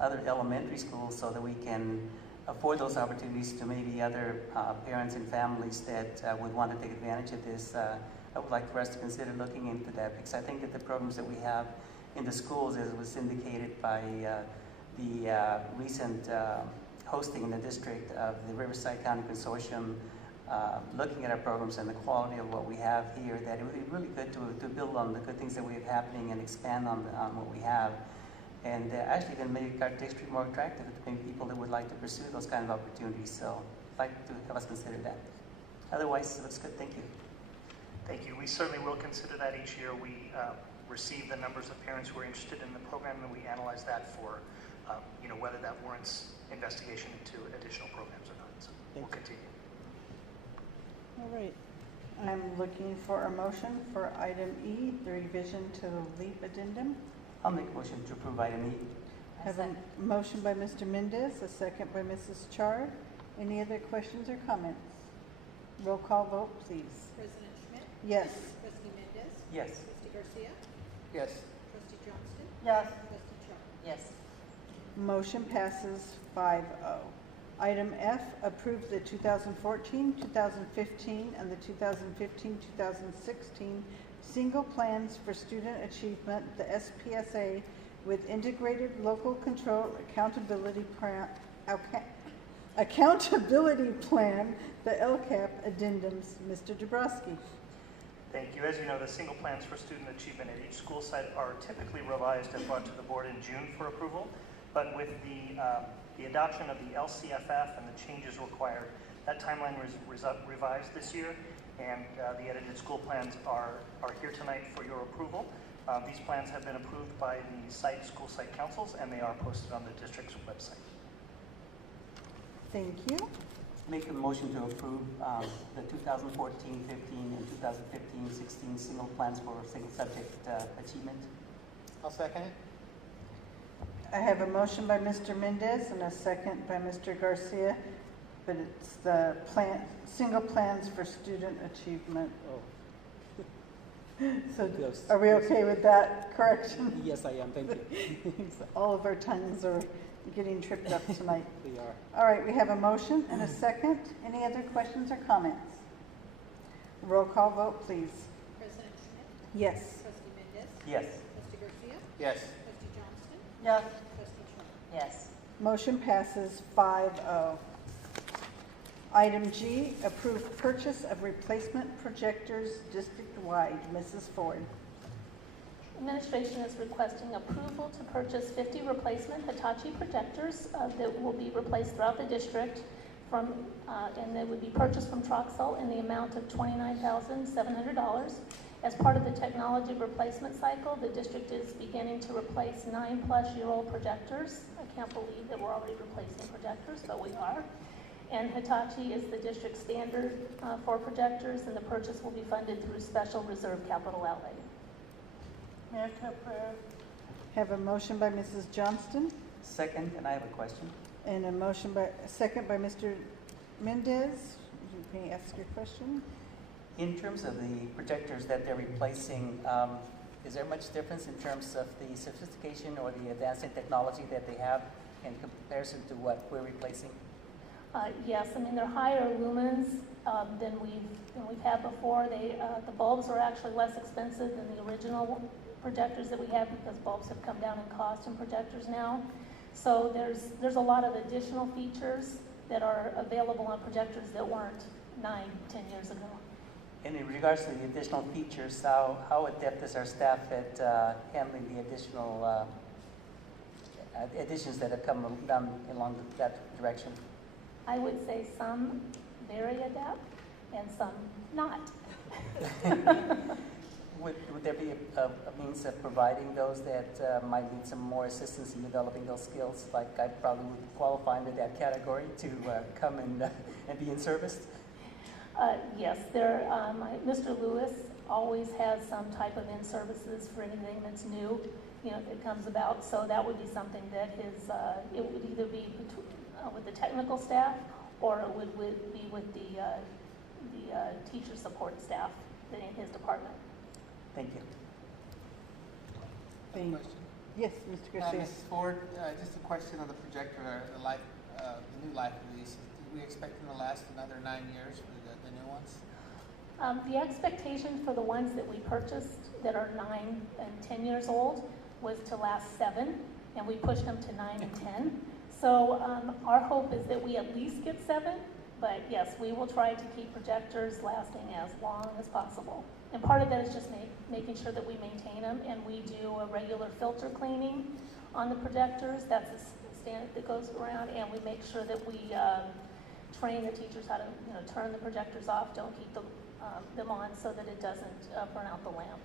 other elementary schools so that we can afford those opportunities to maybe other parents and families that would want to take advantage of this. I would like for us to consider looking into that, because I think that the programs that we have in the schools, as was indicated by the recent hosting in the district of the Riverside County Consortium, looking at our programs and the quality of what we have here, that it would be really good to build on the good things that we have happening and expand on what we have. and actually even make our district more attractive to maybe people that would like to pursue those kind of opportunities. So I'd like to have us consider that. Otherwise, it looks good. Thank you. Thank you. We certainly will consider that each year. We receive the numbers of parents who are interested in the program, and we analyze that for, whether that warrants investigation into additional programs or not. So we'll continue. All right. I'm looking for a motion for item E, the revision to the LEAP addendum. I'll make a motion to approve item E. Have a motion by Mr. Mendez, a second by Mrs. Chard. Any other questions or comments? Roll call vote, please. President Schmidt? Yes. Trustee Mendez? Yes. Trustee Garcia? Yes. Trustee Johnston? Yes. Trustee Char? Yes. Motion passes 5-0. Item F, approve the 2014, 2015, and the 2015, 2016 single plans for student achievement, the SPSA, with integrated local control accountability plan, the LCAP addendums. Mr. Dabrowski. Thank you. As you know, the single plans for student achievement at each school site are typically revised and brought to the board in June for approval. But with the adoption of the LCFF and the changes required, that timeline was revised this year, and the edited school plans are here tonight for your approval. These plans have been approved by the school site councils, and they are posted on the district's website. Thank you. Make a motion to approve the 2014-15 and 2015-16 single plans for single subject achievement. I'll second it. I have a motion by Mr. Mendez and a second by Mr. Garcia, but it's the single plans for student achievement. So Yes. are we okay with that correction? Yes, I am. Thank you. All of our tongues are getting tripped up tonight. We are. All right, we have a motion and a second. Any other questions or comments? Roll call vote, please. President Schmidt? Yes. Trustee Mendez? Yes. Trustee Garcia? Yes. Trustee Johnston? Yes. Trustee Char? Yes. Motion passes 5-0. Item G, approve purchase of replacement projectors district-wide. Mrs. Ford. Administration is requesting approval to purchase 50 replacement Hitachi projectors that will be replaced throughout the district and they would be purchased from Troxel in the amount of $29,700. As part of the technology replacement cycle, the district is beginning to replace 9-plus-year-old projectors. I can't believe that we're already replacing projectors, but we are. And Hitachi is the district standard for projectors, and the purchase will be funded through special reserve capital outlay. Move to approve. Have a motion by Mrs. Johnston Second, and I have a question. and a second by Mr. Mendez. You may ask your question. In terms of the projectors that they're replacing, is there much difference in terms of the sophistication or the advanced technology that they have in comparison to what we're replacing? Yes, I mean they're higher lumens than we've had before. The bulbs are actually less expensive than the original projectors that we had because bulbs have come down in cost in projectors now. So there's a lot of additional features that are available on projectors that weren't 9-10 years ago. And in regards to the additional features, how adept is our staff at handling the additional additions that have come down along that direction? I would say some very adept and some not. Would there be a means of providing those that might need some more assistance in developing those skills? Like I probably would qualify into that category to come and be in service? Yes, Mr. Lewis always has some type of in-services for anything that's new, that comes about. So that would be something that it would either be with the technical staff or it would be with the teacher support staff in his department. Thank you. Thank you. Yes, Mr. Garcia. Mrs. Ford, just a question on the projector, the new life release. Do we expect them to last another 9 years for the new ones? The expectation for the ones that we purchased that are 9 and 10 years old was to last 7, and we pushed them to 9 and 10. So our hope is that we at least get 7, but yes, we will try to keep projectors lasting as long as possible. And part of that is just making sure that we maintain them, and we do a regular filter cleaning on the projectors. That's a standard that goes around, and we make sure that we train the teachers how to turn the projectors off, don't keep them on so that it doesn't burn out the lamp.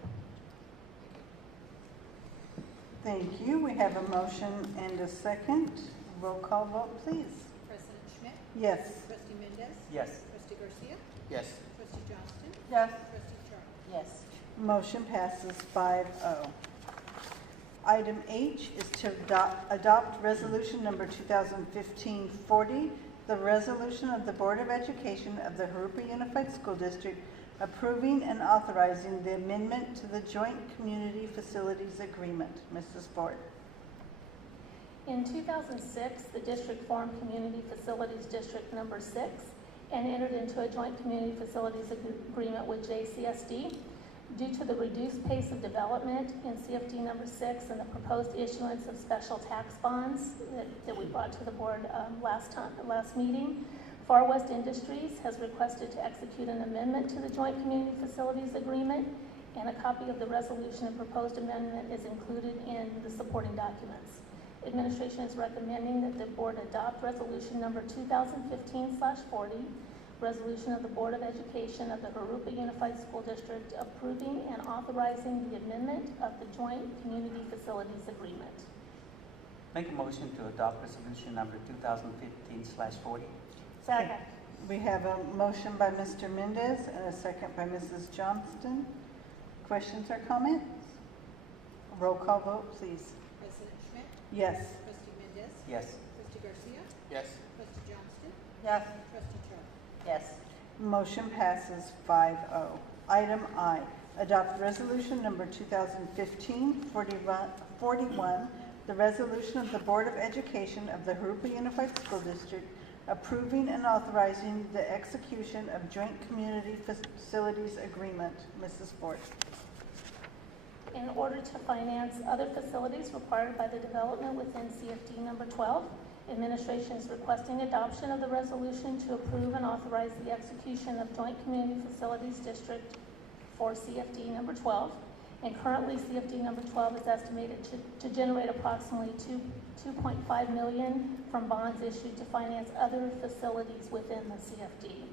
Thank you. We have a motion and a second. Roll call vote, please. President Schmidt? Yes. Trustee Mendez? Yes. Trustee Garcia? Yes. Trustee Johnston? Yes. Trustee Charles? Yes. Motion passes 5-0. Item H is to adopt resolution number 2015-40, the resolution of the Board of Education of the Jurupa Unified School District approving and authorizing the amendment to the Joint Community Facilities Agreement. Mrs. Ford. In 2006, the district formed Community Facilities District Number 6 and entered into a joint community facilities agreement with JCSD. Due to the reduced pace of development in CFD number 6 and the proposed issuance of special tax bonds that we brought to the board last meeting, Far West Industries has requested to execute an amendment to the Joint Community Facilities Agreement, and a copy of the resolution and proposed amendment is included in the supporting documents. Administration is recommending that the board adopt resolution number 2015/40, resolution of the Board of Education of the Jurupa Unified School District approving and authorizing the amendment of the Joint Community Facilities Agreement. Make a motion to adopt resolution number 2015/40. Second. We have a motion by Mr. Mendez and a second by Mrs. Johnston. Questions or comments? Roll call vote, please. President Schmidt? Yes. Trustee Mendez? Yes. Trustee Garcia? Yes. Trustee Johnston? Yes. Trustee Charles? Yes. Motion passes 5-0. Item I, adopt resolution number 2015-41, the resolution of the Board of Education of the Jurupa Unified School District approving and authorizing the execution of Joint Community Facilities Agreement. Mrs. Ford. In order to finance other facilities required by the development within CFD number 12, administration is requesting adoption of the resolution to approve and authorize the execution of Joint Community Facilities District for CFD number 12. And currently CFD number 12 is estimated to generate approximately $2.5 million from bonds issued to finance other facilities within the CFD.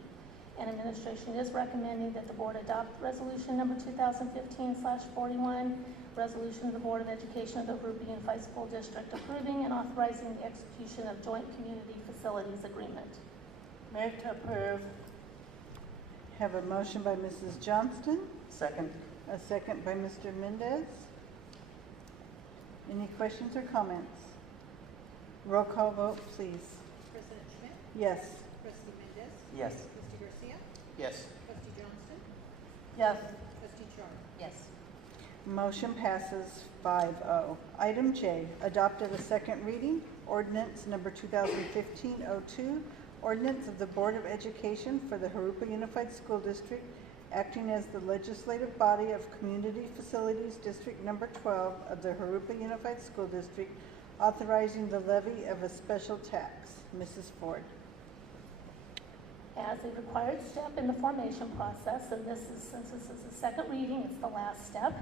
And administration is recommending that the board adopt resolution number 2015/41, resolution of the Board of Education of the Jurupa Unified School District approving and authorizing the execution of Joint Community Facilities Agreement. Move to approve. Have a motion by Mrs. Johnston, Second. a second by Mr. Mendez. Any questions or comments? Roll call vote, please. President Schmidt? Yes. Trustee Mendez? Yes. Trustee Garcia? Yes. Trustee Johnston? Yes. Trustee Charles? Yes. Motion passes 5-0. Item J, adopted a second reading, ordinance number 2015-02, ordinance of the Board of Education for the Jurupa Unified School District, acting as the legislative body of Community Facilities District number 12 of the Jurupa Unified School District, authorizing the levy of a special tax. Mrs. Ford. As a required step in the formation process, and since this is the second reading, it's the last step,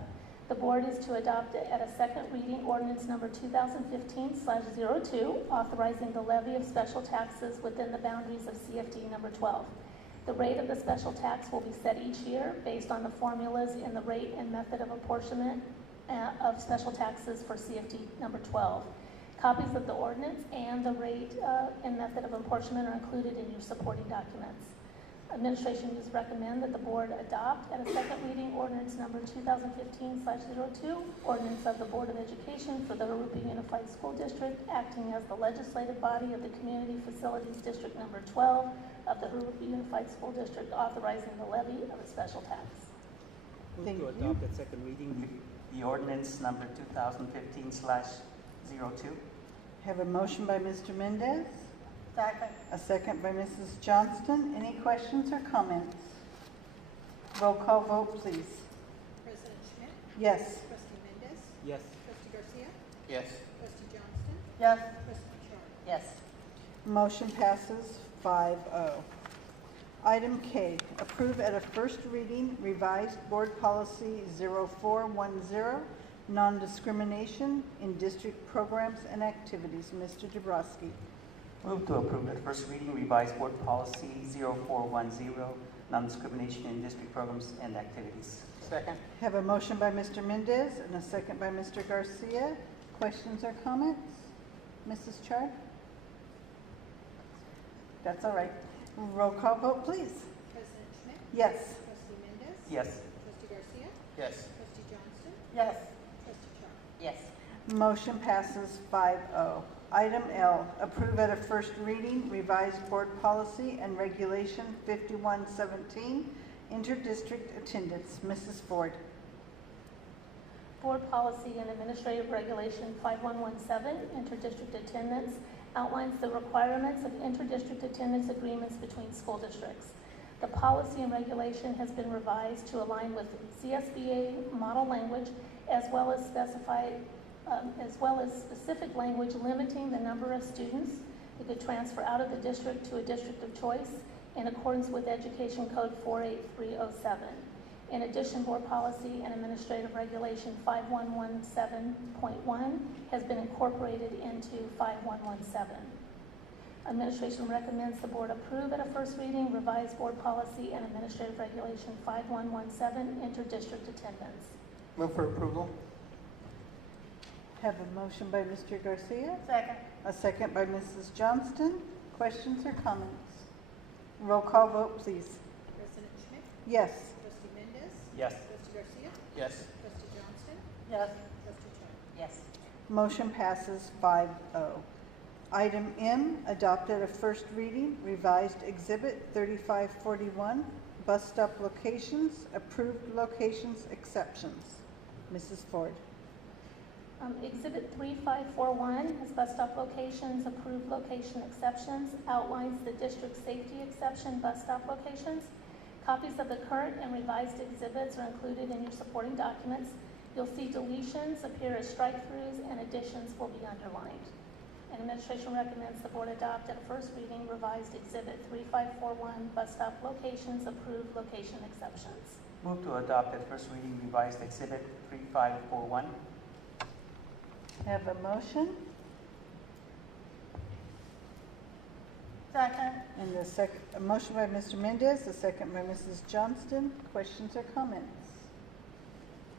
the board is to adopt it at a second reading ordinance number 2015/02, authorizing the levy of special taxes within the boundaries of CFD number 12. The rate of the special tax will be set each year based on the formulas in the rate and method of apportionment of special taxes for CFD number 12. Copies of the ordinance and the rate and method of apportionment are included in your supporting documents. Administration does recommend that the board adopt at a second reading ordinance number 2015/02, ordinance of the Board of Education for the Jurupa Unified School District, acting as the legislative body of the Community Facilities District number 12 of the Jurupa Unified School District, authorizing the levy of a special tax. Move Thank to you. adopt at second reading the ordinance number 2015/02. Have a motion by Mr. Mendez, Second. a second by Mrs. Johnston. Any questions or comments? Roll call vote, please. President Schmidt? Yes. Trustee Mendez? Yes. Trustee Garcia? Yes. Trustee Johnston? Yes. Trustee Charles? Yes. Motion passes 5-0. Item K, approve at a first reading revised board policy 0410, non-discrimination in district programs and activities. Mr. Dabrowski. Move to approve at first reading revised board policy 0410, non-discrimination in district programs and activities. Second. Have a motion by Mr. Mendez and a second by Mr. Garcia. Questions or comments? Mrs. Chard? That's all right. Roll call vote, please. President Schmidt? Yes. Trustee Mendez? Yes. Trustee Garcia? Yes. Trustee Johnston? Yes. Trustee Char? Yes. Motion passes 5-0. Item L, approve at a first reading revised board policy and regulation 5117, interdistrict attendance. Mrs. Ford. Board Policy and Administrative Regulation 5117, interdistrict attendance, outlines the requirements of interdistrict attendance agreements between school districts. The policy and regulation has been revised to align with CSBA model language as well as specific language limiting the number of students that could transfer out of the district to a district of choice in accordance with Education Code 48307. In addition, Board Policy and Administrative Regulation 5117.1 has been incorporated into 5117. Administration recommends the Board approve at a first reading revised Board Policy and Administrative Regulation 5117, interdistrict attendance. Move for approval. Have a motion by Mr. Garcia, Second. a second by Mrs. Johnston. Questions or comments? Roll call vote, please. President Schmidt? Yes. Trustee Mendez? Yes. Trustee Garcia? Yes. Trustee Johnston? Yes. Trustee Char? Yes. Motion passes 5-0. Item M, adopted a first reading, revised Exhibit 3541, bus stop locations, approved locations, exceptions. Mrs. Ford. Exhibit 3541 has bus stop locations, approved location exceptions, outlines the district safety exception bus stop locations. Copies of the current and revised exhibits are included in your supporting documents. You'll see deletions appear as strike-throughs and additions will be underlined. And administration recommends the board adopt at a first reading revised Exhibit 3541 bus stop locations, approved location exceptions. Move to adopt at first reading revised exhibit 3541. Have a motion Second. and a motion by Mr. Mendez, a second by Mrs. Johnston. Questions or comments?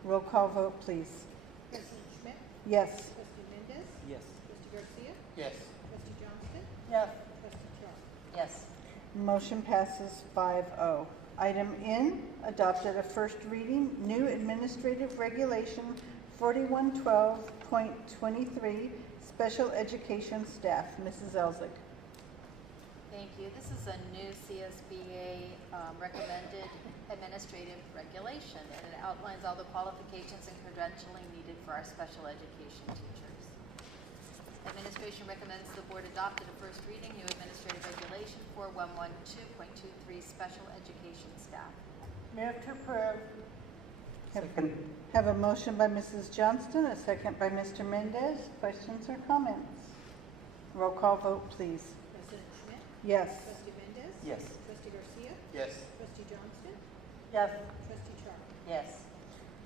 Roll call vote, please. President Schmidt? Yes. Trustee Mendez? Yes. Trustee Garcia? Yes. Trustee Johnston? Yes. Trustee Char? Yes. Motion passes 5-0. Item N, adopted a first reading, new administrative regulation 4112.23, special education staff. Mrs. Elzick. Thank you. This is a new CSBA recommended administrative regulation, and it outlines all the qualifications and credentialing needed for our special education teachers. Administration recommends the board adopt at a first reading new administrative regulation 4112.23, special education staff. Move to approve. Second. Have a motion by Mrs. Johnston, a second by Mr. Mendez. Questions or comments? Roll call vote, please. President Schmidt? Yes. Trustee Mendez? Yes. Trustee Garcia? Yes. Trustee Johnston? Yes. Trustee Char? Yes.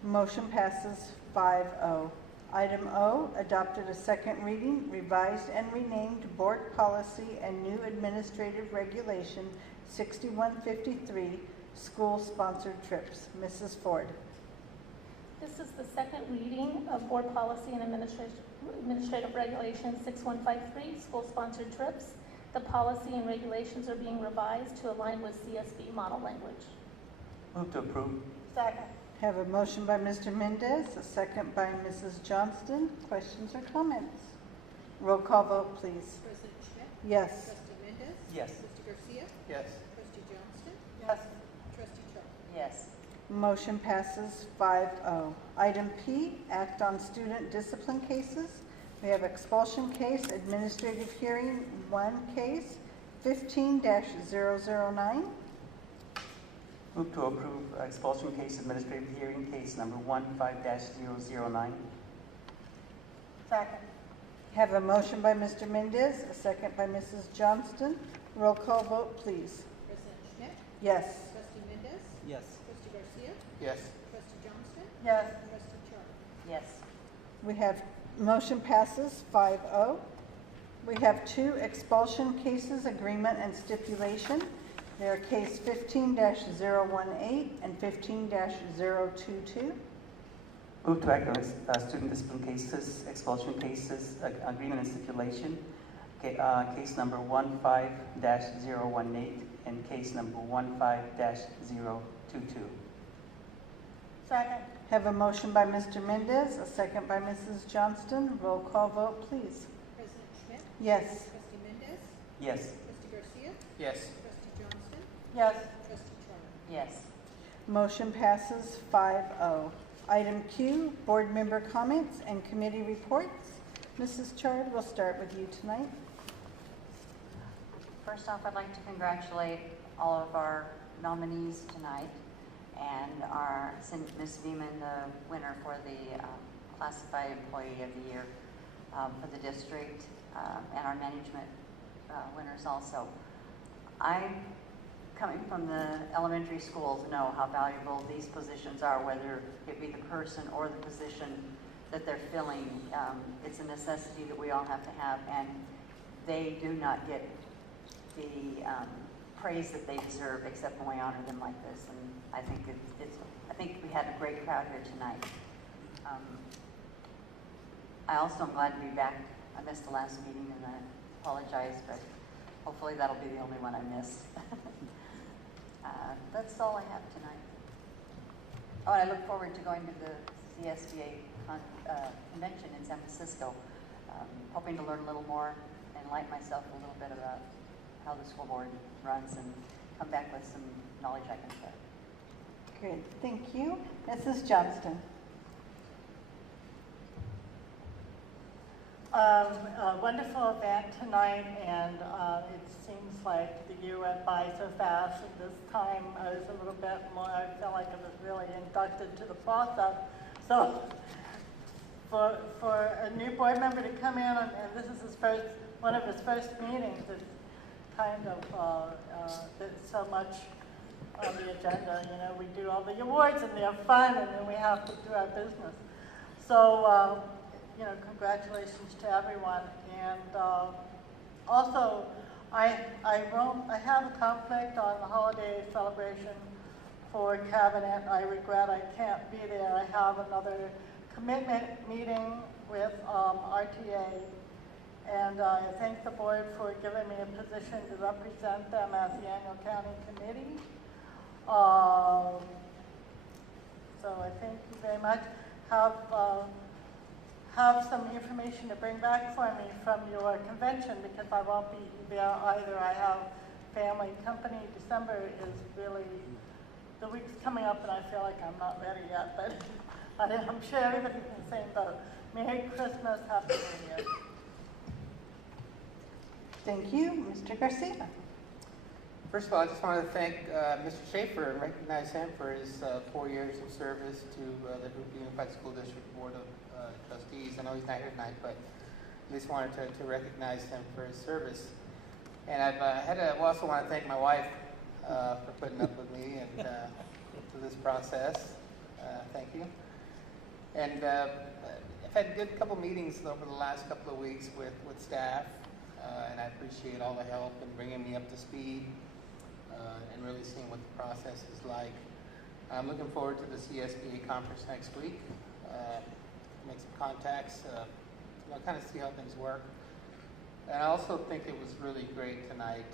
Motion passes 5-0. Item O, adopted a second reading, revised and renamed Board Policy and new Administrative Regulation 6153, school-sponsored trips. Mrs. Ford. This is the second reading of Board Policy and Administrative Regulation 6153, school-sponsored trips. The policy and regulations are being revised to align with CSB model language. Move to approve. Second. Have a motion by Mr. Mendez, a second by Mrs. Johnston. Questions or comments? Roll call vote, please. President Schmidt? Yes. Trustee Mendez? Yes. Trustee Garcia? Yes. Trustee Johnston? Yes. Trustee Char? Yes. Motion passes 5-0. Item P, act on student discipline cases. We have expulsion case, administrative hearing 1 case, 15-009. Move to approve expulsion case administrative hearing case number 15-009. Second. Have a motion by Mr. Mendez, a second by Mrs. Johnston. Roll call vote, please. President Schmidt? Yes. Trustee Mendez? Yes. Trustee Garcia? Yes. Trustee Johnston? Yes. Trustee Char? Yes. We have, motion passes 5-0. We have 2 expulsion cases, agreement and stipulation. They are case 15-018 and 15-022. Move to act on student discipline cases, expulsion cases, agreement and stipulation. Case number 15-018 and case number 15-022. Second. Have a motion by Mr. Mendez, a second by Mrs. Johnston. Roll call vote, please. President Schmidt? Yes. Trustee Mendez? Yes. Trustee Garcia? Yes. Trustee Johnston? Yes. Trustee Charles? Yes. Motion passes 5-0. Item Q, board member comments and committee reports. Mrs. Chard, we'll start with you tonight. First off, I'd like to congratulate all of our nominees tonight and our Ms. Beeman, the winner for the Classified Employee of the Year for the district, and our management winners also. I, coming from the elementary schools, know how valuable these positions are, whether it be the person or the position that they're filling. It's a necessity that we all have to have, and they do not get the praise that they deserve, except when we honor them like this. And I think I think we had a great crowd here tonight. I also am glad to be back. I missed the last meeting, and I apologize, but hopefully that'll be the only one I miss. That's all I have tonight. Oh, and I look forward to going to the CSBA convention in San Francisco, hoping to learn a little more and enlighten myself a little bit about how the school board runs and come back with some knowledge I can share. Great, thank you. Mrs. Johnston. A wonderful event tonight, and it seems like the year went by so fast, and this time I was a little bit more, I felt like I was really inducted to the process. So for a new board member to come in, and this is one of his first meetings, it's kind of, there's so much on the agenda. You know, we do all the awards and they're fun, and then we have to do our business. So, you know, congratulations to everyone. And also, I have a conflict on the holiday celebration for Cabinet. I regret I can't be there. I have another commitment meeting with RTA. And I thank the board for giving me a position to represent them at the annual county committee. So I thank you very much. Have some information to bring back for me from your convention, because I won't be there either. I have family company. December is really, the week's coming up and I feel like I'm not ready yet, but I'm sure everybody's in the same boat. Merry Christmas, Happy New Year. Thank you. Mr. Garcia. First of all, I just want to thank Mr. Schaefer and recognize him for his 4 years of service to the Jurupa Unified School District Board of Trustees. I know he's not here tonight, but I just wanted to recognize him for his service. And I also want to thank my wife for putting up with me and through this process. Thank you. And I've had a good couple meetings over the last couple of weeks with staff, and I appreciate all the help in bringing me up to speed and really seeing what the process is like. I'm looking forward to the CSBA conference next week. Make some contacts, kind of see how things work. And I also think it was really great tonight.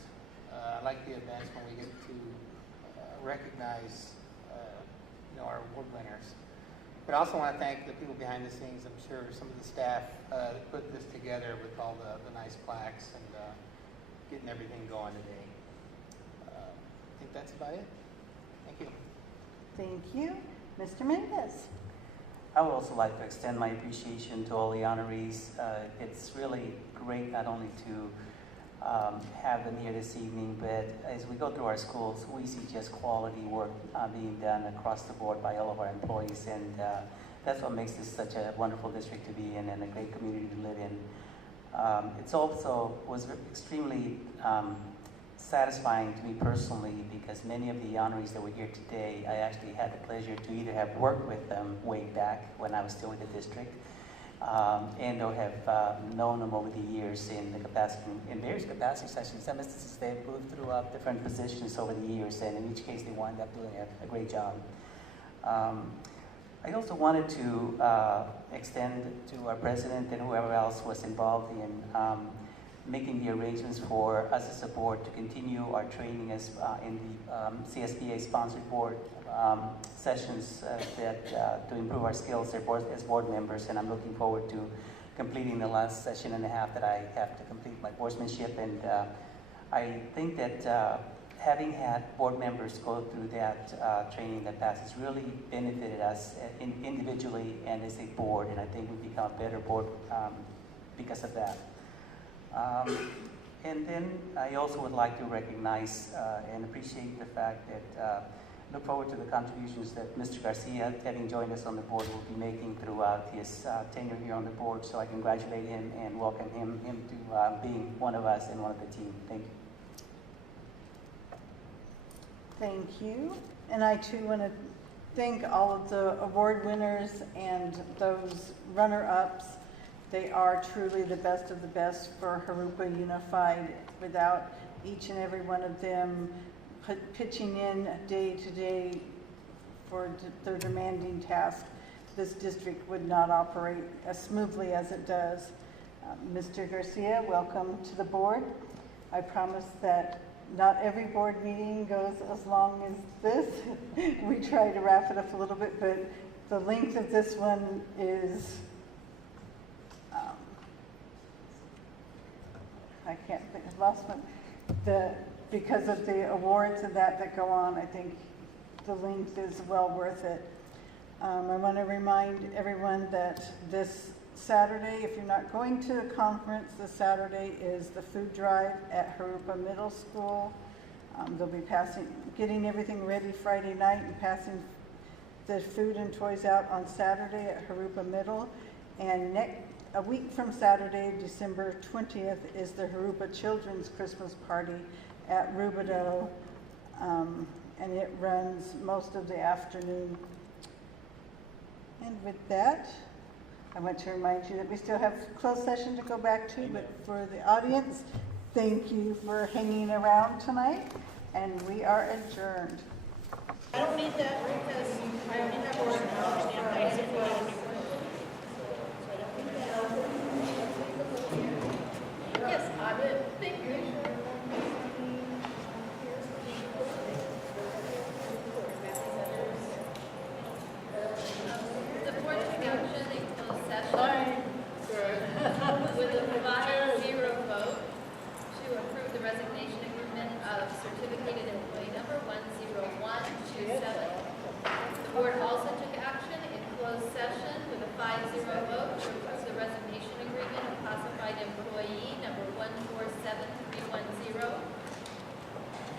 I like the events when we get to recognize our award winners. But I also want to thank the people behind the scenes. I'm sure some of the staff that put this together with all the nice plaques and getting everything going today. I think that's about it. Thank you. Thank you. Mr. Mendez. I would also like to extend my appreciation to all the honorees. It's really great not only to have them here this evening, but as we go through our schools, we see just quality work being done across the board by all of our employees, and that's what makes this such a wonderful district to be in and a great community to live in. It's also was extremely satisfying to me personally, because many of the honorees that were here today, I actually had the pleasure to either have worked with them way back when I was still in the district, and or have known them over the years in the capacity, in various capacity sessions. In some instances, they've moved through different positions over the years, and in each case, they wind up doing a great job. I also wanted to extend to our president and whoever else was involved in making the arrangements for us as a board to continue our training as in the CSBA sponsored board sessions to improve our skills as board members, and I'm looking forward to completing the last session and a half that I have to complete my boardsmanship. And I think that having had board members go through that training that has really benefited us individually and as a board, and I think we've become a better board because of that. And then I also would like to recognize and appreciate the fact that look forward to the contributions that Mr. Garcia, having joined us on the board, will be making throughout his tenure here on the board. So I congratulate him and welcome him to being one of us and one of the team. Thank you. Thank you. And I too want to thank all of the award winners and those runner-ups. They are truly the best of the best for Jurupa Unified. Without each and every one of them pitching in day to day for their demanding task, this district would not operate as smoothly as it does. Mr. Garcia, welcome to the board. I promise that not every board meeting goes as long as this. We try to wrap it up a little bit, but the length of this one is I can't think, I've lost one. Because of the awards and that go on, I think the length is well worth it. I want to remind everyone that this Saturday, if you're not going to the conference, this Saturday is the food drive at Jurupa Middle School. They'll be getting everything ready Friday night and passing the food and toys out on Saturday at Jurupa Middle. And a week from Saturday, December 20th, is the Jurupa Children's Christmas Party at Rubidoux, and it runs most of the afternoon. And with that, I want to remind you that we still have closed session to go back to, but for the audience, thank you for hanging around tonight, and we are adjourned. I don't need that because I only have one. Yes, I did. Thank you. The board took action in closed session with a 5-0 vote to approve the resignation agreement of certificated employee number 10127. The board also took action in closed session with a 5-0 vote to approve the resignation agreement of classified employee number 147310.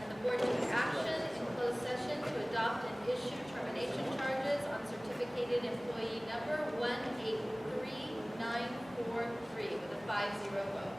And the board took action in closed session to adopt and issue termination charges on certificated employee number 183943 with a 5-0 vote.